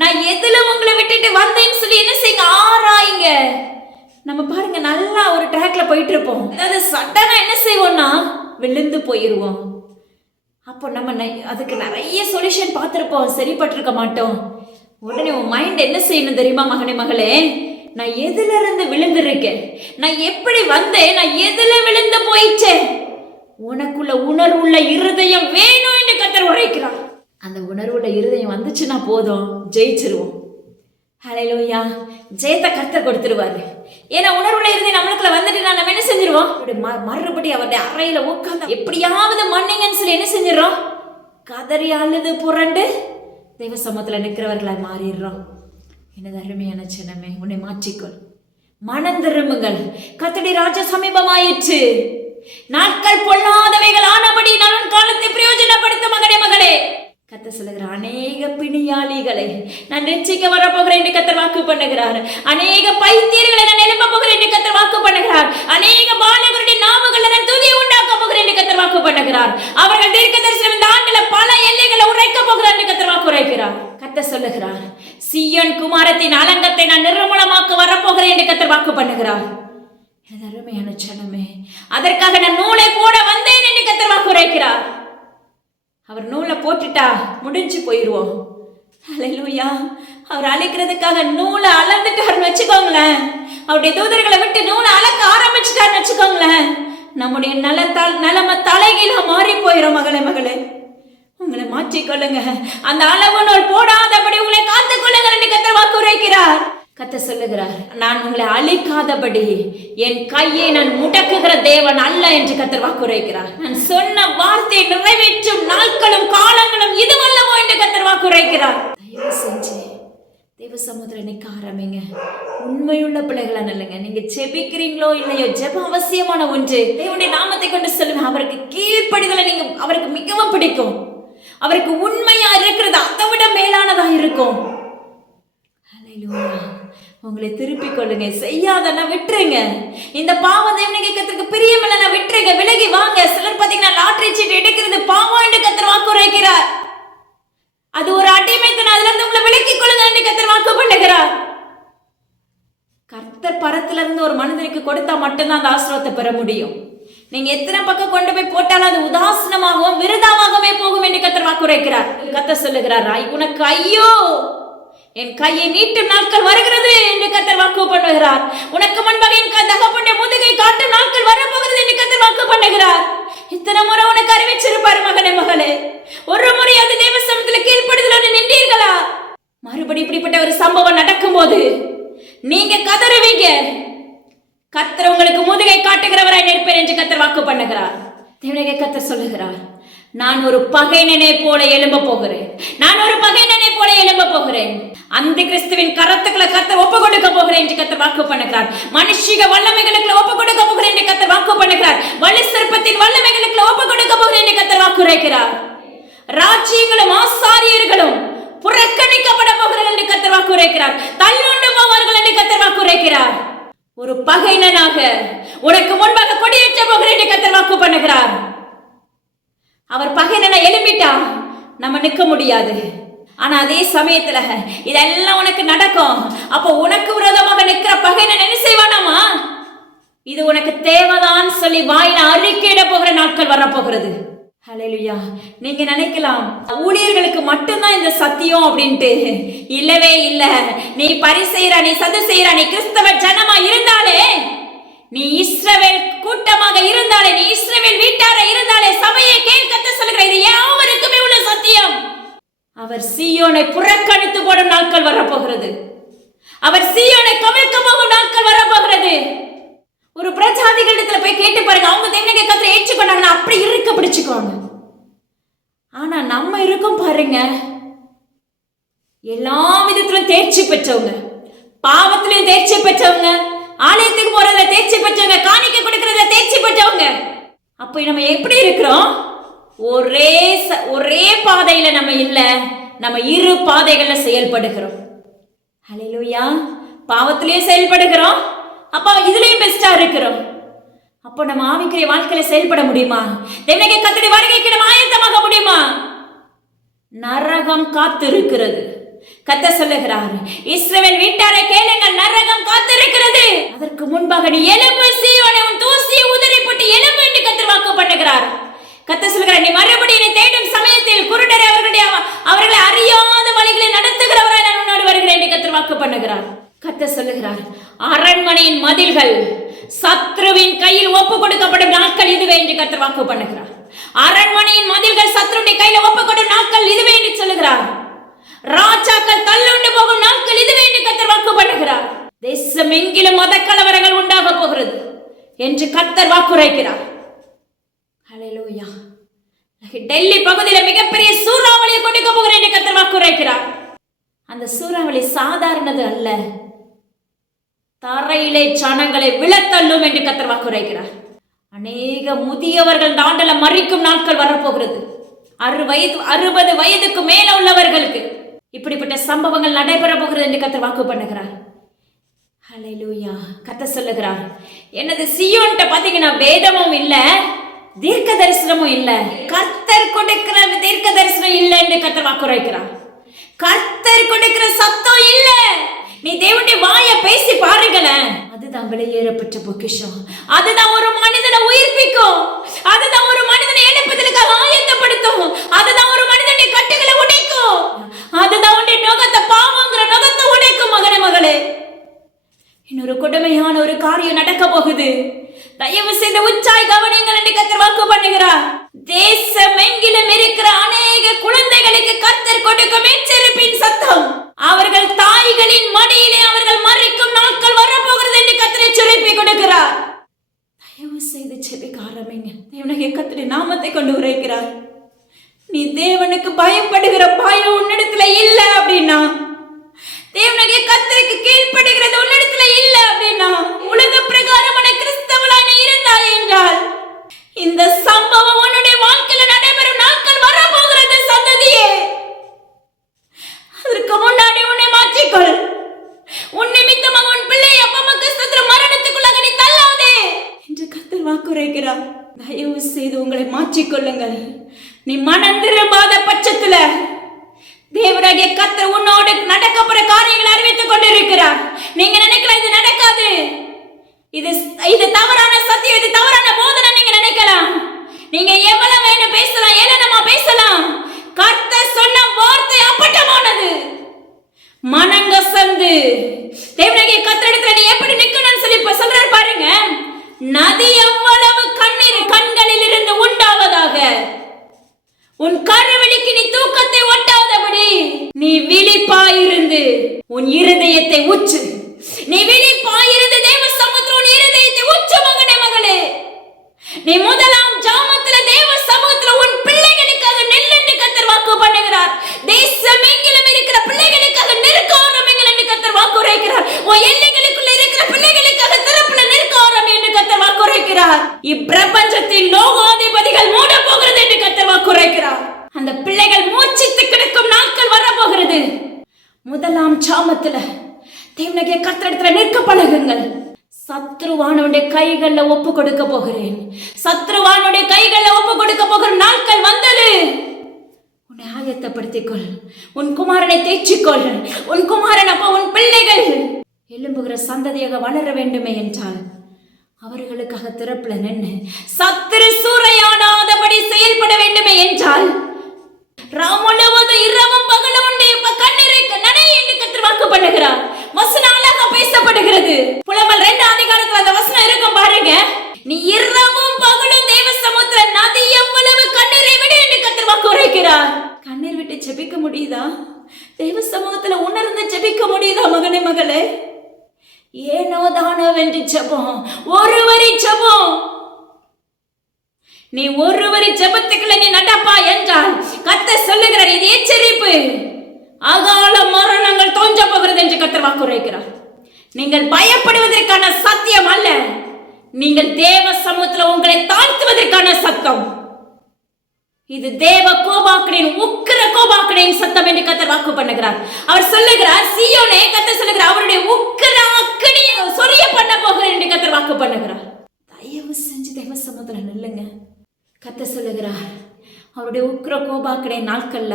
நான் எதுல உங்களை விட்டுட்டு வந்தேன்னு சொல்லி என்ன செய்யுங்க, ஆராயுங்க. நம்ம பாருங்க, நல்லா ஒரு ட்ராக்ல போயிட்டு இருப்போம், அதாவது சட்டனா என்ன செய்வோம்னா விழுந்து போயிருவோம். அப்போ நம்ம அதுக்கு நிறைய சொல்யூஷன் பார்த்துருப்போம், சரிப்பட்டிருக்க மாட்டோம். உடனே உன் மைண்ட் என்ன செய்யணும் தெரியுமா, மகனே மகளே, நான் எதுல இருந்து விழுந்திருக்கேன், நான் எப்படி வந்தேன், நான் எதுல விழுந்து போயிட்டேன். உனக்குள்ள உணர்வுள்ள இருதயம் வேணும் என்று கர்த்தர் உரைக்கிறார். அந்த உணர்வுள்ள இருதயம் வந்துச்சுன்னா போதும், ஜெயிச்சிருவோம். ஹல்லேலூயா. ஜெயத்தை கர்த்தர் கொடுத்துருவாரு. ஏன்னா உணர்வுள்ள இருதயம் நம்மளுக்குள்ள வந்துட்டு நம்ம என்ன செஞ்சிருவோம், மறுபடி அவருடைய அறையில உட்காந்து எப்படியாவது மன்னிங்கன்னு சொல்லி என்ன செஞ்சிடறோம், கதறி அழுது புரண்டு தெய்வ சமூகத்துல நிற்கிறவர்களா மாறிடுறோம். எனது அருமையான சின்னமே, உன்னை மாற்றிக்கொள், மனம் திரும்புங்கள். கர்த்தருடைய ராஜ்ய சமீபமாயிற்று. நாட்கள் பொல்லாதவைகள் ஆனபடி நான் காலத்தை பிரயோஜனப்படுத்த மகனே மகளே. கர்த்தர் சொல்லுகிற அநேக பிணியாளிகளை நான் ரட்சிக்க வரப்போகிறேன் என்று கர்த்தர் வாக்கு பண்ணுகிறார். அநேக பைத்தியர்களை நான் எழுப்ப போகிறேன் என்று கர்த்தர் வாக்கு பண்ணுகிறார். அநேக பாலகருடைய நாமங்களை நான் துதி உண்டாக்க போகிறேன் என்று கர்த்தர் வாக்கு பண்ணுகிறார். அவர்கள் தீர்க்க தரிசனம் இந்த ஆண்டுல பல எல்லைகளை உரைக்க போகிறார் என்று கர்த்தர் வாக்கு உரைக்கிறார். கர்த்தர் சொல்லுகிறார், சீயோன் குமாரத்தின் அலங்கத்தை நான் நிர்மூலமாக்க வரப்போகிறேன் என்று கர்த்தர் வாக்கு பண்ணுகிறார். எனது அருமையான சனமே, அதற்காக நான் நூலை போட வந்தேன் என்று கர்த்தர் வாக்கு உரைக்கிறார். அவர் நூலை போட்டுட்டா முடிஞ்சு போயிடுவோம். ஹல்லேலூயா. அவர் அழைக்கிறதுக்காக நூலை அளந்துட்டாருன்னு வச்சுக்கோங்களேன், அவருடைய தூதர்களை விட்டு நூலை அளக்க ஆரம்பிச்சுட்டாருன்னு வச்சுக்கோங்களேன், நம்முடைய நிலைமை தலைகீழ மாறி போயிடும். மகளே மகளே, உங்களை மாற்றிக்கொள்ளுங்க. அந்த அளவு நூல் போடாதபடி உங்களை காத்துக்கொள்ளுங்க என்று கர்த்தர் வாக்கு உரைக்கிறார். கர்த்தர் சொல்லுகிறார், நான் உங்களை அழிக்காதபடி என் கையை நான் முடக்குகிற தேவன் அல்ல என்று கர்த்தர் வாக்கு உரைக்கிறார். நான் சொன்ன வார்த்தையை நிறைவேற்றும் நாட்களும் காலங்களும் இதுவல்லவோ என்று கர்த்தர் வாக்கு உரைக்கிறார். தயவு செஞ்சு தேவ சமூகத்துல நிற்க ஆரம்பிங்க. உண்மையுள்ள பிள்ளைகளா நல்லங்க. நீங்க ஜெபிக்கிறீங்களோ இல்லையோ, ஜெபம் அவசியமான ஒன்று. தேவனுடைய நாமத்தை கொண்டு சொல்லுங்க. அவருக்கு கீழ்ப்படிதலை நீங்க அவருக்கு மிகவும் பிடிக்கும். அவருக்கு உண்மையா இருக்கிறது அதை விட மேலானதா இருக்கும். ஹல்லேலூயா. உங்களை திருப்பிக் கொள்ளுங்க. செய்யாதன்னா விட்டுருங்க. இந்த பாவம் தேவனுடைய கர்த்தருக்கு பிரியமில்லைன்னா விட்டுருங்க, விலகி வாங்க. சிலர் பார்த்தீங்கன்னா லாட்டரி சீட்டு எடுக்கிறது பாவம் என்று கர்த்தர் வாக்கு உரைக்கிறார். அது ஒரு அடிமைத்தனம். அதுல இருந்து உங்களை விலக்கிக் கொள்ளுங்க என்று கர்த்தர் வாக்கு பண்ணுகிறார். கர்த்தர் பரத்துல இருந்து ஒரு மனிதனுக்கு கொடுத்தா மட்டும்தான் அந்த ஆசீர்வாதத்தை பெற முடியும். நீங்க எத்தனை பக்கம் கொண்டு போய் போட்டாலும் அது உதாசீனமாகவும் விருதாவாகவே போகும் என்று கர்த்தர் வாக்கு உரைக்கிறார். கர்த்தர் சொல்லுகிறார், உனக்கு ஐயோ, என் கையை நீட்டும் நாட்கள் வருகிறது என்று கர்த்தர் வாக்கு பண்ணுகிறார். உனக்கு முன்பாக என் தகப்பனுடைய முதுகை காட்டும் நாட்கள் வரப்போகிறது என்று கர்த்தர் வாக்கு பண்ணுகிறார். இத்தனை முறை உனக்கு அறிவிச்சிருப்பார் மகனே மகளே. ஒரு முறை அது தேவ சமூகத்தில் கீழ்ப்படுதல் நின்றீர்களா? மறுபடி இப்படிப்பட்ட ஒரு சம்பவம் நடக்கும் போது நீங்க கதறுவீங்க. கர்த்தர் உங்களுக்கு முதுகை காட்டுகிறவராய் நிற்பேன் என்று கர்த்தர் வாக்கு பண்ணுகிறார். தேவனுடைய கர்த்தர் சொல்லுகிறார், நான் ஒரு பகைஞனை போல எழும்ப போகிறேன். நான் ஒரு பகைஞனை போல எழும்ப போகிறேன். அந்த கிறிஸ்துவின் கரத்துக்களை கர்த்தர் ஒப்பு கொடுக்க போகிறேன் என்று கர்த்தர் வாக்கு பண்ணுகிறார். மனுஷிக வல்லமைகளுக்கு ஒப்பு கொடுக்க போகிறேன் என்று கர்த்தர் வாக்கு பண்ணுகிறார். வலி சிற்பத்தின் வல்லமைகளுக்கு ஒப்பு கொடுக்க போகிறேன் என்று கர்த்தர் வாக்கு உரைக்கிறார். ராஜ்யங்களும் ஆசாரியர்களும் புறக்கணிக்கப்பட போகிறார்கள் என்று கர்த்தர் வாக்கு உரைக்கிறார். தள்ளுண்டு போவார்கள் என்று கர்த்தர் வாக்கு உரைக்கிறார். ஒரு பகைஞனாக உனக்கு முன்பாக கொடியேற்ற போகிறேன் என்று கர்த்தர் வாக்கு பண்ணுகிறார். அவர் பகைஞனை எழுப்பிட்டா நம்ம நிற்க முடியாது. ஆனா அதே சமயத்துல இதெல்லாம் உனக்கு நடக்கும். அப்போ உனக்கு விரோதமாக நிற்கிற பகைஞன் என்ன செய்வானாமா? இது உனக்கு தேவைதான் சொல்லி வாயில அறிக்கையிட போகிற நாட்கள் வரப்போகிறது. ஹல்லேலூயா. நீங்க நினைக்கலாம் ஊழியர்களுக்கு மட்டும்தான் இந்த சத்தியம் அப்படின்ட்டு. இல்லவே இல்ல. நீ பரிசேயரா, நீ சதுசேயரா, நீ கிறிஸ்தவ ஜனமா இருந்தாலே, நீ இஸ்ரவேல் கூட்டமாக இருந்தாலே, நீ இஸ்ரவேல் வீட்டார இருந்தாலே, சபையை கேட்க சொல்லுகிற இது யாவருக்குமே உள்ள சத்தியம். அவர் சீயோனை புறக்கணித்து போடும் நாட்கள் வரப்போகிறது. அவர் சீயோனை கவிழ்க்க போகும் நாட்கள் வரப்போகிறது. ஒரு பிரஜாதிகளிடத்துல போய் கேட்டு பாருங்க, அவங்க தேவனுடைய கர்த்தரை ஏற்றுக்கொண்டாங்கன்னா அப்படி இருக்க பிடிச்சுக்கோங்க. ஆனா நம்ம இருக்கும் பாருங்க, எல்லா விதத்திலும் தேர்ச்சி பெற்றவங்க, பாவத்திலையும் தேர்ச்சி பெற்றவங்க, ஆலயத்துக்கு போறதுல தேர்ச்சி பெற்றவங்க, காணிக்க கொடுக்கறதுல தேர்ச்சி பெற்றவங்க. அப்ப நம்ம எப்படி இருக்கிறோம்? ஒரே பாதையில நம்ம இல்ல, நம்ம இரு பாதைகள்ல செயல்படுகிறோம். ஹல்லேலூயா. பாவத்திலையும் செயல்படுகிறோம், அப்ப இதுலயும் பெஸ்டா இருக்கிறோம். அப்போ நம்ம ஆவிக்குரிய வாழ்க்கையில செயல்பட முடியுமா? தேவனுடைய கர்த்தருடைய வருகைக்கு நம்ம ஆயத்தமாக முடியுமா? நரகம் காத்திருக்கிறது. கர்த்தர் சொல்லுகிறார், இஸ்ரவேல் வீட்டாரை கேளுங்கள், நரகம் காத்திருக்கிறது. அதற்கு முன்பாக நீ எழும்பு சீயோனே, உன் தூசியை உதறி போட்டு எழும்பு என்று கர்த்தர் வாக்கு பண்ணுகிறார். கர்த்தர் சொல்லுகிறார், நீ மறுபடியும் என்னை தேடும் சமயத்தில் குருடரை அவர்களை அறியாத வழிகளை நடத்துகிறவராய் நான் உன்னோடு வருகிறேன் என்று கர்த்தர் வாக்கு பண்ணுகிறார். கர்த்தர் சொல்லுகிறார், அரண்மனையின் மதில்கள் சத்ருவின் கையில் ஒப்பு கொடுக்கப்படும் நாட்கள் இதுவே என்று கர்த்தர் வாக்கு பண்ணுகிறார். அரண்மனையின் மதில்கள் சத்ருவின் கையில் ஒப்பு கொடுக்கும் நாட்கள் இதுவே என்று சொல்லுகிறார். ராஜாக்கள் தள்ளுண்டு போகும் நாட்கள் இதுவே என்று கர்த்தர் வாக்கு பண்ணுகிறார். தேசம் எங்கிலும் மத கலவரங்கள் உண்டாக போகிறது என்று கர்த்தர் வாக்குரைக்கிறார். ஹல்லேலூயா. டெல்லி பகுதியில் மிகப்பெரிய சூறாவளியை கொடுக்க போகிறேன் என்று கர்த்தர் வாக்குரைக்கிறார். அந்த சூறாவளி சாதாரணது அல்ல, தரையிலே ஜனங்களை விழத்தள்ளும் என்று கர்த்தர் வாக்குரைக்கிறார். அநேக முதியவர்கள் தாண்டல மறிக்கும் நாட்கள் வரப்போகிறது. 60 வயதுக்கு மேல உள்ளவர்களுக்கு இப்படிப்பட்ட சம்பவங்கள் நடைபெற போகிறது என்று கர்த்தர் வாக்கு பண்ணுகிறார். ஹல்லேலூயா. கர்த்தர் சொல்லுகிறார், என்னது சீயோன்ட்ட பாத்தீங்கன்னா வேதமும் இல்ல, தீர்க்க தரிசனமும் இல்ல, கர்த்தர் கொடுக்கிற தீர்க்க தரிசனம் இல்ல என்று கர்த்தர் வாக்குரைக்கிறார். கர்த்தர் கொடுக்கிற சத்தம் இல்ல. நீ தேவனுடைய வாயை பேசி பாருங்களேன், அதுதான் வெளியேறப்பட்ட பொக்கிஷம். அதுதான் ஒரு மனிதனை உயிர்ப்பிக்கும். அதுதான் ஒரு மனிதனை எழுப்புதலுக்காக ஆயத்தப்படுத்தும். அதுதான் ஒரு மனிதனுடைய கட்டுகளை உடைக்கும். அதுதான் உன்னுடைய நுகத்தை, பாவங்கிற நுகத்தை உடைக்கும். மகனே, மகளே, இன்னொரு கொடுமையான ஒரு காரியம் நடக்க போகுது. தயவு செய்து உச்சாய் கவனிங்கள் என்று கர்த்தர் வாக்கு பண்ணுகிறார். தேசம் எங்கிலும் இருக்கிற அநேக குழந்தைகளுக்கு கர்த்தர் கொடுக்கும் எச்சரிப்பின் சத்தம். அவர்கள் தாய்களின் மடியிலே அவர்கள் மறிக்கும் நாட்கள் வரப்போகிறது என்று கர்த்தர் எச்சரிப்பை கொடுக்கிறார். தயவு செய்து செபிக்க ஆரம்பிங்க. தேவனுடைய கர்த்தருடைய நாமத்தை கொண்டு உரைக்கிறார். நீ தேவனுக்கு பயப்படுகிற பயம் உன்னிடத்துல இல்ல அப்படின்னா, தேவனுடைய கர்த்தருக்கு கீழ்ப்படுகிறது உன்னிடத்துல இல்ல அப்படின்னா, உலக பிரகாரமான கிறிஸ்தவளாய் நீ இருந்தாய் என்றால், இந்த சம்பவம் உன்னுடைய வாழ்க்கையில நடைபெறும் நாட்கள் வரப்போகிறது. சந்ததியே, அதற்கு முன்னாடி உன்னை மாற்றிக்கொள். உன் நிமித்தமாக உன் பிள்ளை அப்பமக்கு சத்திர மரணத்துக்குள்ளாக நீ தள்ளாதே என்று கர்த்தர் வாக்குரைக்கிறார். தயவு செய்து உங்களை மாற்றிக்கொள்ளுங்கள். நீ மனம் திரும்பாத பட்சத்துல தேவராகிய கர்த்தர் உன்னோடு நடக்க போற காரியங்களை அறிவித்துக் கொண்டிருக்கிறார். நீங்க நினைக்கலாம் இது நடக்காது, இது தவறான சத்தியம், இது தவறான போதனை நீங்க நினைக்கலாம். நீங்க எவ்வளவு வேணும் பேசலாம், ஏளனமா பேசலாம். கர்த்தர் சொன்ன வார்த்தை அப்பட்டமானது. மனங்கசந்து தேவனாகிய கர்த்தரிடத்துல நீ எப்படி நிக்கணும்னு சொல்லி சொல்றாரு பாருங்க. நதி எவ்வளவு கண்ணீர் கண்களில் இருந்து உண்டாவதாக, உன் கருவெளிக்கு நீ தூக்கத்தை ஒட்டாதபடி நீ விழிப்பாயிருந்து உன் இருதயத்தை உச்சு. நீ விழிப்பாயிருந்து தேவ சமூகத்தில் உன் இருதயத்தை உச்சு. மகனே, மகளே, நீ முதலாம் ஜாமத்துல தேவ சமூகத்தில் உன் பிள்ளைகளை இப்பிரபஞ்சத்தின் லோகாதிபதிகள் மூட போகிறது என்று கர்த்தர் வாக்குரைக்கிறார். அந்த பிள்ளைகள் மூச்சித்து கிடக்கும் நாட்கள் வர போகிறது. முதலாம் சாமத்துல தேவனுடைய கர்த்தரிடத்துல நிற்க பழகுங்கள். சத்ருவானுடைய கைகள்ல ஒப்பு கொடுக்க போகிறேன். சத்ருவானுடைய கைகள்ல ஒப்பு கொடுக்க போகிற நாட்கள் வந்தது. உன்னை ஆயத்தப்படுத்திக்கொள். உன் குமாரனை தேய்ச்சிக்கொள். உன் குமாரன் அப்ப உன் பிள்ளைகள் எழும்புகிற சந்ததியாக வளர வேண்டுமே என்றால் அவர்களுக்காக திறப்புல நின்று சத்துரு சூறையாடாதபடி செயல்பட வேண்டுமே என்றால் முழுவதும் இரவும் பகலும் உன்னுடைய கண்ணீரை நனை என்று கர்த்தர் வாக்கு பண்ணுகிறார். வசனம் அழகா பேசப்படுகிறது. புலம்பல் 2 அதிகாரத்துல அந்த வசனம் இருக்கும் பாருங்க. நீ இரவும் பகலும் தேவ சமுத்திர நதி எவ்வளவு கண்ணீரை விடு என்று கர்த்தர் வாக்கு உரைக்கிறார். கண்ணீர் விட்டு ஜெபிக்க முடியுதா? தேவ சமூகத்துல உணர்ந்து ஜெபிக்க முடியுதா? மகனே மகளே, ஏனோ தானோ வென்று ஜெபம், ஒரு வரி ஜெபம். நீ ஒரு வரி ஜெபத்துக்குள்ள நீ நடப்பா என்றால் கர்த்தர் சொல்லுகிறார், இது எச்சரிப்பு. அகால மரணங்கள் தோன்ற போகிறது என்று கர்த்தர் வாக்குரைக்கிறார். நீங்கள் பயப்படுவதற்கான சத்தியம் அல்ல, நீங்கள் தேவ சமூகத்தில் உங்களை தாழ்த்துவதற்கான சத்தம். இது தேவ கோபாக்கனின் உக்கிர கோபாக்கனின் சத்தம் என்று கர்த்தர் வாக்கு பண்ணுகிறார். அவர் சொல்லுகிறார், சீயோனே, கர்த்தர் சொல்லுகிறார், அவருடைய உக்கிர அக்கினியை சொரிய பண்ண போகிறேன் என்று கர்த்தர் வாக்கு பண்ணுகிறார். தயவு செஞ்சு தேவ சமூகத்தில் நில்லுங்க. கர்த்தர் சொல்லுகிறார், அவருடைய உக்கிர கோபாக்கனை நாட்கள்ல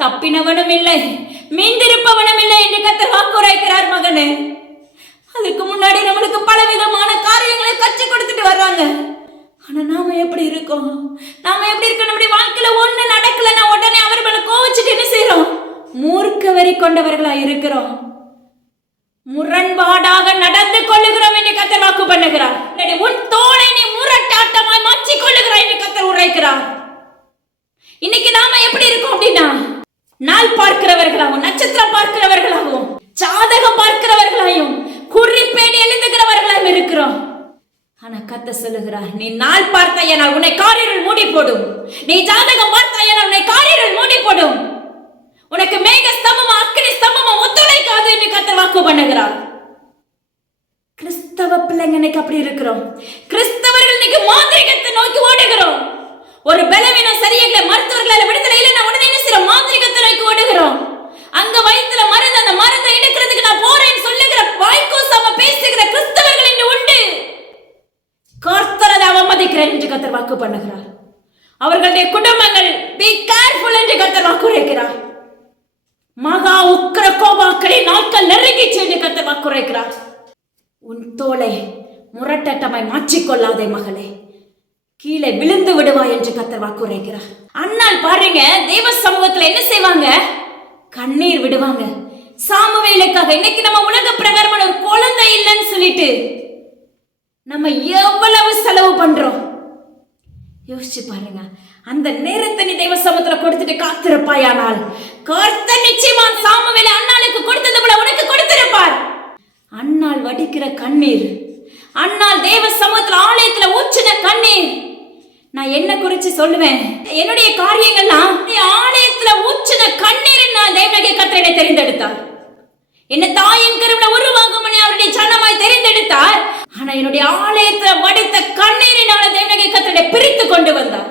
தப்பினவனும் இல்லை, மீண்டிருப்பவனும் இல்லை என்று கர்த்தர் வாக்குரைக்கிறார். மகனே, அதுக்கு முன்னாடி நம்மளுக்கு பலவிதமான காரியங்களை கற்றுக் கொடுத்துட்டு வர்றாங்க. ஆனா நாம எப்படி இருக்கோம்? நாம எப்படி இருக்கோம்? நம்முடைய வாழ்க்கையில ஒண்ணு நடக்கலன்னா உடனே அவர்களை கோவிச்சுட்டு என்ன செய்யறோம்? மூர்க்க வெறி கொண்டவர்களா இருக்கிறோம். முரண்பாடாக நடந்து கொள்ளுகிறோம் என்று கர்த்தர் வாக்கு பண்ணுகிறார். உன் தோளை நீ முரட்டாட்டமாய் மாற்றிக் கொள்ளுகிறாய் என்று கர்த்தர் உரைக்கிறார். இன்னைக்கு நாம எப்படி இருக்கோம் அப்படின்னா, நாள் பார்க்கிறவர்களாகவும், நட்சத்திரம் பார்க்கிறவர்களாகவும், ஜாதகம் பார்க்கிறவர்களாயும், குறிப்பேடு எழுதுகிறவர்களாயும் இருக்கிறோம். ஆனா கர்த்தர் சொல்லுகிறார், நீ நாள் பார்த்தாயனால் உன்னை காரிருள் மூடி போடும். நீ ஜாதகம் பார்த்தாயனால் உன்னை காரிருள் மூடி போடும். உனக்கு மேக ஸ்தம்பமும் அக்கினி ஸ்தம்பமும் ஒத்துழைக்காது என்று கர்த்தர் வாக்கு பண்ணுகிறார். கிறிஸ்தவ பிள்ளைங்க இன்னைக்கு அப்படி இருக்கிறோம். கிறிஸ்தவர்கள் இன்னைக்கு மாந்திரிகத்தை நோக்கி ஓடுகிறோம். ஒரு பலவீனம் சரியில்லை, மருத்துவர்களால விடுதலை இல்லை, உடனே என்ன செய்யறோம்? மாந்திரிகத்தை நோக்கி ஓடுகிறோம். அங்க வயிற்றுல மருந்து, அந்த மருந்தை எடுக்கிறதுக்கு நான் போறேன்னு சொல்லுகிற வாய்க்கூசாம பேசுகிற கிறிஸ்தவர்கள் இன்று உண்டு. கர்த்தரை அவமதிக்கிறேன் என்று கர்த்தர் வாக்கு பண்ணுகிறார். அவர்களுடைய குடும்பங்கள் பி கேர்ஃபுல் என்று கர்த்தர் வாக்கு உரைக்கிறார். மகா உக்கிர கோபாக்கனை நாட்கள் நெருங்கிச்சு என்று கர்த்தர் வாக்கு உரைக்கிறார். உன் தோளை முரட்டட்டமாய் மாற்றிக்கொள்ளாதே மகளே, கீழே விழுந்து விடுவாய் என்று கர்த்தர் வாக்கு உரைக்கிறார். அண்ணால் பாருங்க, தேவ சமூகத்துல என்ன செய்வாங்க? கண்ணீர் விடுவாங்க சாமுவேலுக்காக. இன்னைக்கு நம்ம உலக பிரகாரமான ஒரு குழந்தை இல்லைன்னு சொல்லிட்டு நம்ம எவ்வளவு செலவு பண்றோம் யோசிச்சு பாருங்க. அந்த நேரத்தை நீ தேவ சமூகத்துல கொடுத்துட்டு காத்திருப்பாயானால் கர்த்தர் நிச்சயமா சாமுவேலை அண்ணாளுக்கு கொடுத்தது போல உனக்கு கொடுத்திருப்பார். அண்ணாள் வடிக்கிற கண்ணீர், அண்ணாள் தேவ சமூகத்துல ஆலயத்துல ஊற்றின கண்ணீர். நான் என்ன குறிச்சு சொல்லுவேன்? என்னுடைய காரியங்கள்லாம் ஆலயத்துல ஊற்றின கண்ணீர். நான் தேவனுடைய கர்த்தரை தெரிந்தெடுத்தார். என்ன தாயின் கருவில உருவாகும் அவருடைய ஜனமாய் தெரிந்தெடுத்தார். ஆனா என்னுடைய ஆலயத்துல வடித்த கண்ணீரினால தேவனுடைய கர்த்தரை பிரித்து கொண்டு வந்தார்.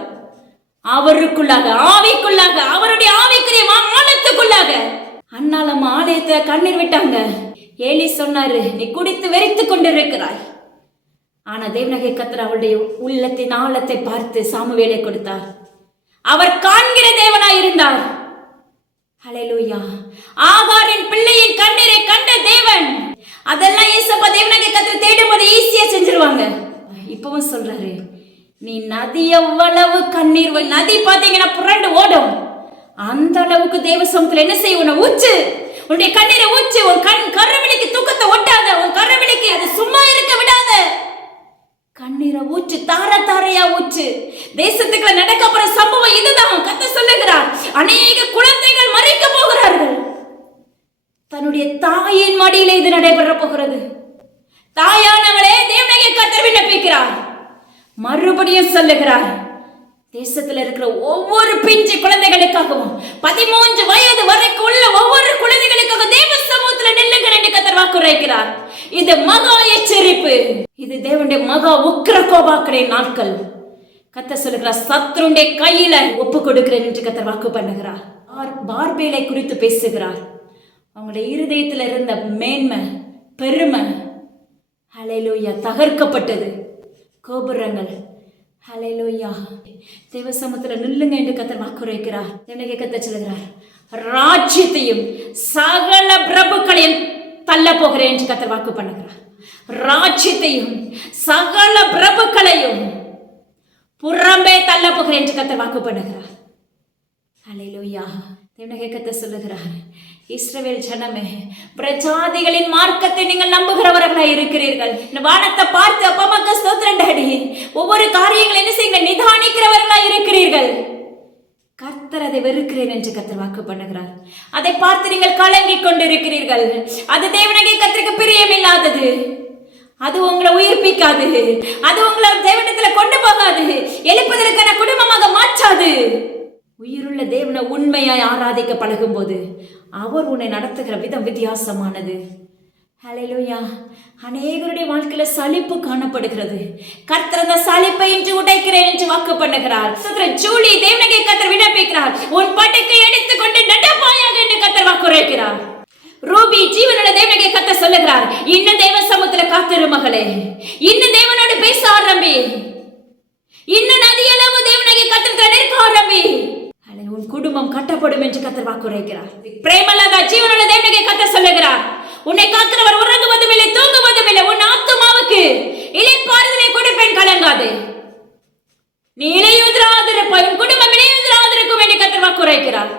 அவருக்குள்ளாக, ஆவிக்குள்ளாக, அவருடைய ஆவிக்குரிய ஆழத்துக்குள்ளாக அண்ணாள் அம்மா ஆலயத்துல கண்ணீர் விட்டாங்க. ஏலி சொன்னாரு, நீ குடித்து வெறித்து கொண்டிருக்கிறாய். ஆனா தேவனுடைய கர்த்தர் அவருடைய உள்ளத்தின் ஆழத்தை பார்த்து சாமுவேலை கொடுத்தார். அவர் காண்கிற தேவனாய் இருந்தார். ஹல்லேலூயா. ஆகாரின் பிள்ளையின் கண்ணீரை கண்ட தேவன். அதெல்லாம் ஏசப்பா தேவனுடைய கர்த்தர் தேடும்போது ஈஸியா செஞ்சிருவாங்க. இப்பவும் சொல்றாரு, நீ நதி எவ்வளவு கண்ணீர், நதி பாத்தீங்கன்னா புரண்டு ஓடும். அந்த அளவுக்கு தேவ சமூகத்துல என்ன செய்ய? உன்னை ஊச்சு, உன்னுடைய கண்ணீரை ஊச்சு. உன் கருவிழிக்கு தூக்கத்தை ஒட்டாத, உன் கருவிழிக்கு அது சும்மா இருக்க விடாத. கண்ணீரை ஊற்று, தார தாரையா ஊற்று. தேசத்துக்குள்ள நடக்க போற சம்பவம் இதுதான். கர்த்தர் சொல்லுகிறார், அநேக குழந்தைகள் மறிக்க போகிறார்கள். தன்னுடைய தாயின் மடியிலே இது நடைபெற போகிறது. தாயானவளே, தேவனுடைய கர்த்தர் விண்ணப்பிக்கிறார். மறுபடியும் சொல்லுகிறார், தேசத்துல இருக்கிற ஒவ்வொரு பிஞ்சு குழந்தைகளுக்காகவும் 13 வயது வரைக்கும் உள்ள ஒவ்வொரு குழந்தைகளுக்காக தேவ சமூகத்துல நில்லுங்கள் என்று கர்த்தர் வாக்கு உரைக்கிறார். இது மகா எச்சரிப்பு. இது தேவனுடைய மகா உக்கிர கோபாக்கனை போகிற நாட்கள் கர்த்தர் சொல்லுகிறார், சத்துருடைய கையில ஒப்பு கொடுக்கிறேன் என்று கர்த்தர் வாக்கு பண்ணுகிறார். பார்பேலை குறித்து பேசுகிறார். அவங்களுடைய இருதயத்தில் இருந்த மேன்மை, பெருமை, ஹல்லேலூயா, தகர்க்கப்பட்டது. கோபுரங்கள், ஹல்லேலூயா, தேவ சமூகத்தில் நில்லுங்க என்று கர்த்தர் வாக்குரைக்கிறார். தேவனுடைய கர்த்தர் சொல்லுகிறார், ராஜ்யத்தையும் சகல பிரபுக்களையும் தள்ள போகிறேன் என்று கர்த்தர் வாக்கு பண்ணுகிறார். ராஜ்யத்தையும் சகல பிரபுக்களையும் புறம்பே தள்ள போகிறேன் என்று கர்த்தர் வாக்கு பண்ணுகிறார். ஹல்லேலூயா. தேவனுடைய கர்த்தர் சொல்லுகிறார், இஸ்ரவேல் ஜனமே, பிரஜாதிகளின் மார்க்கத்தை நீங்கள் நம்புகிறவர்களாய் இருக்கிறீர்கள். இந்த வானத்தை பார்த்து அப்பா ஸ்தோத்திரம் டாடி, ஒவ்வொரு காரியங்களை என்ன செய்யுங்க, நிதானிக்கிறவர்களாய் இருக்கிறீர்கள். கர்த்தர் அதை வெறுக்கிறேன் என்று கர்த்தர் வாக்கு பண்ணுகிறார். அதை பார்த்து நீங்கள் கலங்கிக் கொண்டிருக்கிறீர்கள். அது தேவனுடைய கர்த்தருக்கு பிரியமில்லாதது. அது உங்களை உயிர்ப்பிக்காது. அது உங்களை தேவனிடத்துல கொண்டு போகாது. எழுப்பதற்கான குடும்பமாக மாற்றாது. உயிருள்ள தேவனை உண்மையாய் ஆராதிக்க பழகும் போது அவர் உன்னை நடத்துகிற விதம் வித்தியாசமானது. ஹல்லேலூயா. அநேகருடைய வாழ்க்கையில சலிப்பு காணப்படுகிறது. கர்த்தர் அந்த சலிப்பை இன்று உடைக்கிறேன் என்று வாக்கு பண்ணுகிறார். ஜூலி, தேவனுடைய கர்த்தர் விண்ணப்பிக்கிறார், உன் படுக்கை எடுத்துக்கொண்டு நடப்பாயாக என்று கர்த்தர் வாக்குரைக்கிறார். ரூபி, ஜீவனுள்ள தேவனுடைய கர்த்தர் சொல்லுகிறார், இன்னும் தேவ சமூகத்துல காத்திரு மகளே, இன்னும் தேவனோடு பேச ஆரம்பி, இன்னும் நதியளவு தேவனுடைய கர்த்தர் நெருக்க ஆரம்பி. உன் குடும்பம் கட்டப்படும் என்று கர்த்தர் வாக்குரைக்கிறார். பிரேமலதா, ஜீவனுள்ள தேவனுடைய கர்த்தர் சொல்லுகிறார், உன்னை காக்கிறவர் உறங்குவதும் இல்லை, தூங்குவதும் இல்லை, உன் ஆத்துமாவுக்கு இளைப்பாறுதலை கொடுப்பேன், கலங்காதே. நீ இளையுதிராதிருப்பாய், உன் குடும்பம் இளையுதிராதிருக்கும் என்று கர்த்தர் வாக்குரைக்கிறார்.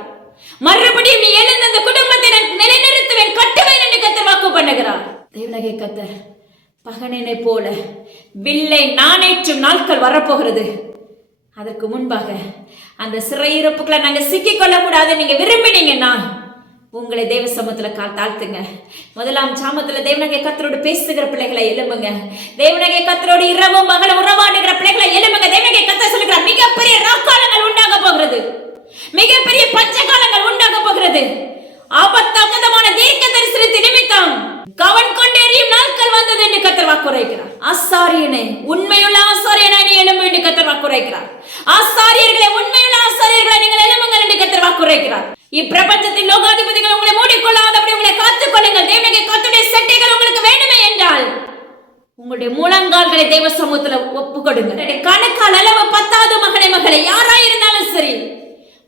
மறுபடியும் நீ எழுந்த அந்த குடும்பத்தை நான் நிலைநிறுத்துவேன், கட்டுவேன் என்று கர்த்தர் வாக்கு பண்ணுகிறார். தேவனுடைய கர்த்தர் பகனனை போல வில்லை நாணேற்றும் நாட்கள் வரப்போகிறது. அதற்கு முன்பாக அந்த சிறையிருப்புகளை நாங்க சிக்கிக் கொள்ள கூடாது. நீங்க விரும்பினீங்கன்னா உங்களை தேவ சமூகத்துல தாழ்த்துங்க. முதலாம் சாமத்துல தேவனுடைய கர்த்தரோடு பேசுகிற பிள்ளைகளை எழும்புங்க. தேவனுடைய கர்த்தரோடு இரவும் பகலும் உறவாடுகிற பிள்ளைகளை எழும்புங்க. தேவனுடைய கர்த்தர் சொல்லுகிறார், மிகப்பெரிய ராக்காலங்கள் உண்டாக போகிறது, மிகப்பெரிய பஞ்சகாலங்கள் உண்டாக போகிறது. ஆபத்தான தீர்க்க தரிசனத்தின் நிமித்தம் கவன் கொண்டு எறியும் நாட்கள் வந்தது என்று கர்த்தர் வாக்குரைக்கிறார். ஆசாரியனே, உண்மையுள்ள ஆசாரியனை நீ எழும்பு என்று கர்த்தர் வாக்குரைக்கிறார். ஆசாரியர்களே, உண்மையுள்ள ஆசாரியர்களை நீங்கள் எழும்புங்கள் என்று கர்த்தர் வாக்குரைக்கிறார். இப்பிரபஞ்சத்தின் லோகாதிபதிகள் உங்களை மூடிக்கொள்ளாதபடி உங்களை காத்துக் கொள்ளுங்கள். தேவனுடைய கர்த்தருடைய சட்டைகள் உங்களுக்கு வேண்டுமே என்றால் உங்களுடைய முழங்கால்களை தேவ சமூகத்துல ஒப்பு கொடுங்க. கணக்கால் அளவு பத்தாது மகனே, மகளே, யாராயிருந்தாலும் சரி,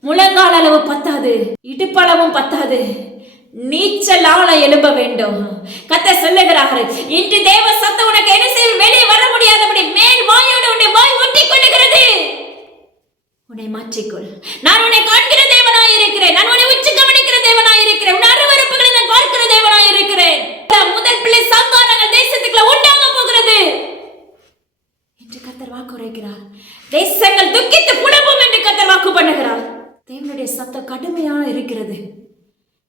முழங்கால் அளவு பத்தாது, இடுப்பளவும் பத்தாது, நீச்சல் ஆள எழும்ப வேண்டும். கர்த்தர் சொல்லுகிறார்கள், இன்று தேவ சத்தம் உனக்கு என்ன செய்ய, வெளியே வர முடியாதபடி மேல் வாயோடு உன்னை வாய் ஒட்டிக் கொள்ளுகிறது. உன்னை மாற்றிக்கொள். நான் உன்னை காண்கிற தேவனாய் இருக்கிறேன். நான் உன்னை உச்சி கவனிக்கிற தேவனாய் இருக்கிறேன். உன் அருவருப்புகளை நான் பார்க்கிற தேவனாய் இருக்கிறேன். முதல் பிள்ளை சங்காரங்கள் தேசத்துக்குள்ள உண்டாக போகிறது என்று கர்த்தர் வாக்குரைக்கிறார். தேசங்கள் துக்கித்து புலம்பும் என்று கர்த்தர் வாக்கு பண்ணுகிறார். தேவனுடைய சத்தம் கடுமையா இருக்கிறது.